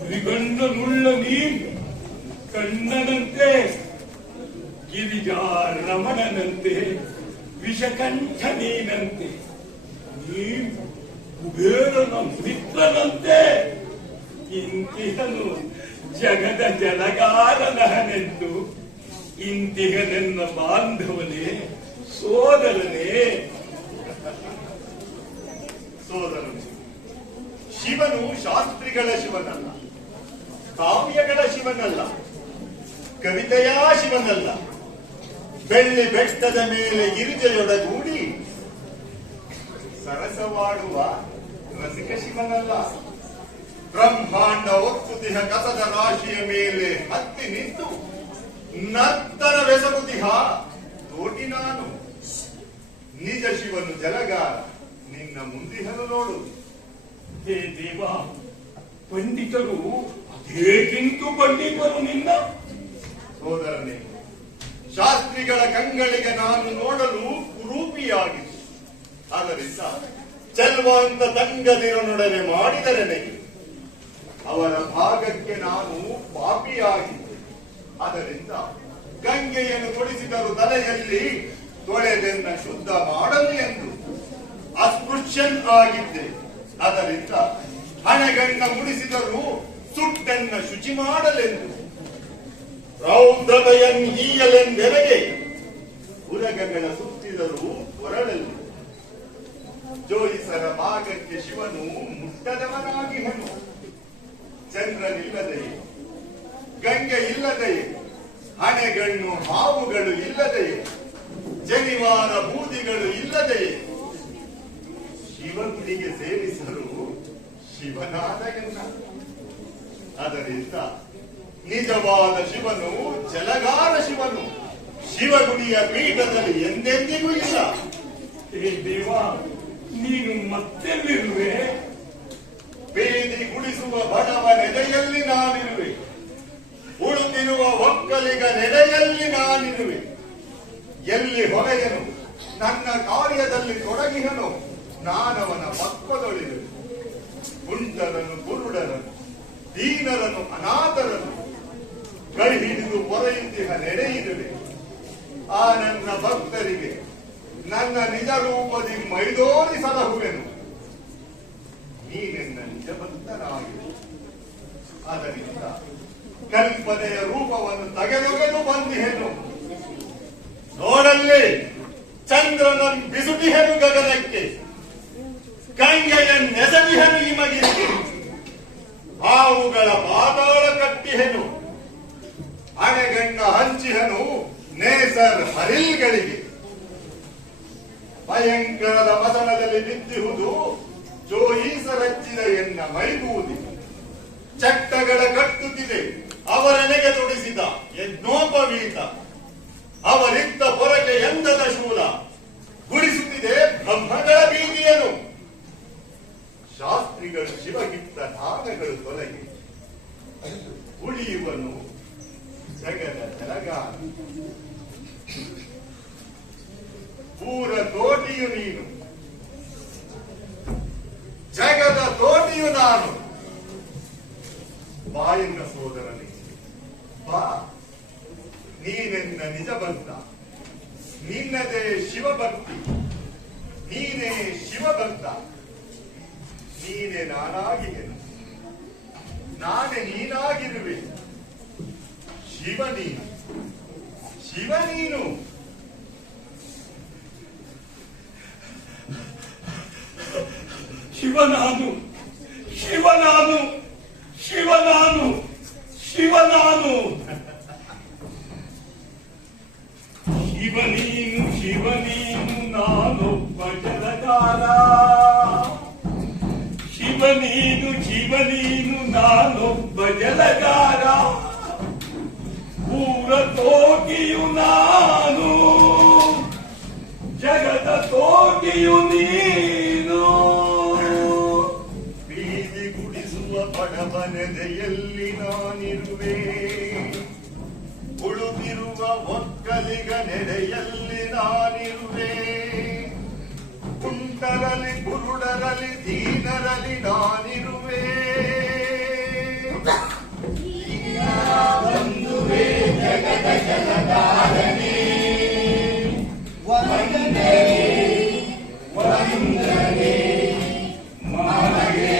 ಉರಿಗಣ್ಣನುಳ್ಳ ನೀನು ಕಣ್ಣನಂತೆ. ಗಿರಿಜಾ ರಮಣನಂತೆ ವಿಷಕಂಠ ನೀನಂತೆ. ನೀ ಕುಬೇರನ ಮಿತ್ರನಂತೆ. ಇಂತಿಹನು ಜಗದ ಜಲಗಾರನಹನೆಂದು ಇಂತಿಹನೆನ್ನ ಬಾಂಧವನೇ ಸೋದರನೇ. ಸೋದರನು ಶಿವನು ಶಾಸ್ತ್ರಿಗಳ ಶಿವನಲ್ಲ, ಕಾವ್ಯಗಳ ಶಿವನಲ್ಲ, ಕವಿತೆಯ ಶಿವನಲ್ಲ. ಬೆಳ್ಳಿ ಬೆಟ್ಟದ ಮೇಲೆ ಗಿರಿಜೆಯೊಡಗೂಡಿ ಸರಸವಾಡುವ ರಸಿಕ ಶಿವನಲ್ಲ. ಬ್ರಹ್ಮಾಂಡ ಒತ್ತುತಿಹ ಕಸದ ರಾಶಿಯ ಮೇಲೆ ಹತ್ತಿ ನಿಂತು ನರ್ತನವೆಸಗುತಿಹ ತೋಟಿ ನಾನು. ನಿಜ ಶಿವನು ಜಲಗಾರ ನಿನ್ನ ಮುಂದಿಹನು ನೋಡು. ಹೇ ದೇವ ಪಂಡಿತರು ಹೇಗಿಂತು ಪಂಡಿತರು ನಿನ್ನ. ಸೋದರನೇ ಶಾಸ್ತ್ರಿಗಳ ಕಂಗಳಿಗೆ ನಾನು ನೋಡಲು ಕುರೂಪಿಯಾಗಿದೆ. ಆದ್ದರಿಂದ ಚೆಲ್ವಾಂತ ತಂಗದಿರನೊಡನೆ ಮಾಡಿದರೆ ಅವರ ಭಾಗಕ್ಕೆ ನಾನು ಪಾಪಿಯಾಗಿದ್ದೆ. ಅದರಿಂದ ಗಂಗೆಯನ್ನು ತೊಡಿಸಿದರು ತಲೆಯಲ್ಲಿ ತೊಳೆದೆನ್ನ ಶುದ್ಧ ಮಾಡಲು ಎಂದು ಅಸ್ಪೃಶ್ಯನ್ ಆಗಿದ್ದೆ. ಅದರಿಂದ ಹಣೆಗಣ್ಣ ಮುಡಿಸಿದರೂ ಸುಟ್ಟೆನ್ನ ಶುಚಿ ಮಾಡಲೆಂದು ರೌದ್ರತೆಯನ್ನು ಹೀಯಲೆಂದೆರೆಗೆ ಉರಗಗಳ ಸುತ್ತಿದರೂ ಕೊರಳಲ್ಲಿ. ಜೋಯಿಸರ ಭಾಗಕ್ಕೆ ಶಿವನು ಮುಟ್ಟದವನಾಗಿಹನು. ಚಂದ್ರನಿಲ್ಲದೆಯೇ ಗಂಗೆ ಇಲ್ಲದೆಯೇ ಹಣೆಗಣ್ಣು ಹಾವುಗಳು ಇಲ್ಲದೆಯೇ ಜನಿವಾರ ಬೂದಿಗಳು ಇಲ್ಲದೆಯೇ ಶಿವಗುಡಿಗೆ ಸೇರಿಸಲು ಶಿವನಾದ ಎನ್ನ. ಅದರಿಂದ ನಿಜವಾದ ಶಿವನು ಜಲಗಾರ ಶಿವನು ಶಿವಗುಡಿಯ ಪೀಠದಲ್ಲಿ ಎಂದೆಂದಿಗೂ ಇಲ್ಲ. ಹೇ ದೇವ ನೀನು ಮತ್ತೆಲ್ಲಿರುವೆ. ಬೀದಿ ಗುಡಿಸುವ ಬಡವ ನೆಲೆಯಲ್ಲಿ ನಾನಿರುವೆ. ಉಳಿದಿರುವ ಒಕ್ಕಲಿಗ ನೆಲೆಯಲ್ಲಿ ನಾನಿರುವೆ. ಎಲ್ಲಿ ಹೊರೆಯನು ನನ್ನ ಕಾರ್ಯದಲ್ಲಿ ತೊಡಗಿಹನು ನಾನವನ ಪಕ್ವದೊಳಿರುವೆ. ಕುಂಟರನು ಕುರುಡರನು ದೀನರನು ಅನಾಥರನು ಕೈ ಹಿಡಿದು ಪೊರೆಯುತ್ತಿಹ ನೆಡೆಯಿರುವೆ. ಆ ನನ್ನ ಭಕ್ತರಿಗೆ ನನ್ನ ನಿಜ ರೂಪದಿ ಮೈದೋರಿ ಸಲಹುವೆನು. ನೀನೆನ್ನ ನಿಜ ಭಕ್ತನಾಗಿರು. ಅದರಿಂದ ಕಲ್ಪನೆಯ ರೂಪವನ್ನು ತೆಗೆದೊಗೆದು ಬಂದಿಹೆನು. ನೋಡಲ್ಲಿ ಚಂದ್ರನ ಬಿಸುಟಿಹೆನು ಗಗನಕ್ಕೆ, ಗಂಗೆಯ ನೆಸವಿಹೆನು ಹಿಮಗಿರಿಗೆ, ಹಾವುಗಳ ಪಾತಾಳ ಕಟ್ಟಿಹೆನು, ಅಣೆಗಣ್ಣ ಹಂಚಿಹೆನು ನೇಸರ್ ಹರಿಲ್ಗಳಿಗೆ. ಭಯಂಕರದ ಮಸಣದಲ್ಲಿ ಬಿದ್ದಿಹುದು ಜೋಯಿಸರಚ್ಚಿದ ಎನ್ನ ಮೈಗೂದಿ. ಚಟ್ಟಗಳ ಕಟ್ಟುತ್ತಿದೆ ಅವರೆನೆಗೆ ತೊಡಿಸಿದ ಯಜ್ಞೋಪವೀತ. ಅವರಿದ್ದ ಹೊರಗೆ ಎಂದದ ಶೂಲ ಗುಡಿಸುತ್ತಿದೆ ಬ್ರಹ್ಮಗಳ ಬೀದಿಯನು. ಶಾಸ್ತ್ರಿಗಳು ಶಿವಗಿತ್ತ ಧಾನಗಳು ತೊಲಗಿ ಉಳಿಯುವನು ಜಗದ ತೆಲಗಾನ. ಪೂರ ತೋಟಿಯು ನೀನು, ಜಗದ ತೋಟಿಯು ನಾನು. ಬಾಯಿಂದ ಸೋದರನೇ ಬಾ, ನೀನೆನ್ನ ನಿಜ ಬಂತ. ನಿನ್ನದೇ ಶಿವಭಕ್ತಿ, ನೀನೇ ಶಿವಭಕ್ತ. ನೀನೆ ನಾನಾಗಿರುವೆನು, ನಾನೇ ನೀನಾಗಿರುವೆ. ಶಿವ ನೀನು, ಶಿವ ನೀನು. ಶಿವನಾನು, ಶಿವನಾನು, ಶಿವನಾನು, ಶಿವನಾನು. ಶಿವನೀನು, ಶಿವನೀನು, ನಾನೊಬ್ಬ ಜಲಗಾರ. ಶಿವನೀನು, ಶಿವನೀನು, ನಾನೊಬ್ಬ ಜಲಗಾರ. ಪೂರ ತೋಗಿಯು ನಾನು, ಜಗದ ತೋಗಿಯು ನೀನು. ಬೀದಿ ಗುಡಿಸುವ ಬಡವನೆದೆಯಲ್ಲಿ ನಾನಿರುವೆ, ಉಳುತ್ತಿರುವ ಒಕ್ಕಲಿಗ ನೆಡೆಯಲ್ಲಿ ನಾನಿರುವೆ. ಕುಂಟರಲಿ ಕುರುಡರಲಿ ದೀನರಲಿ ನಾನಿರುವೆ. ಬಂಧುವೇ ಜಗದ ಜಲಧಾರನೇ, ವಂದನೆ ವಂದನೆ ಮನಗೆ.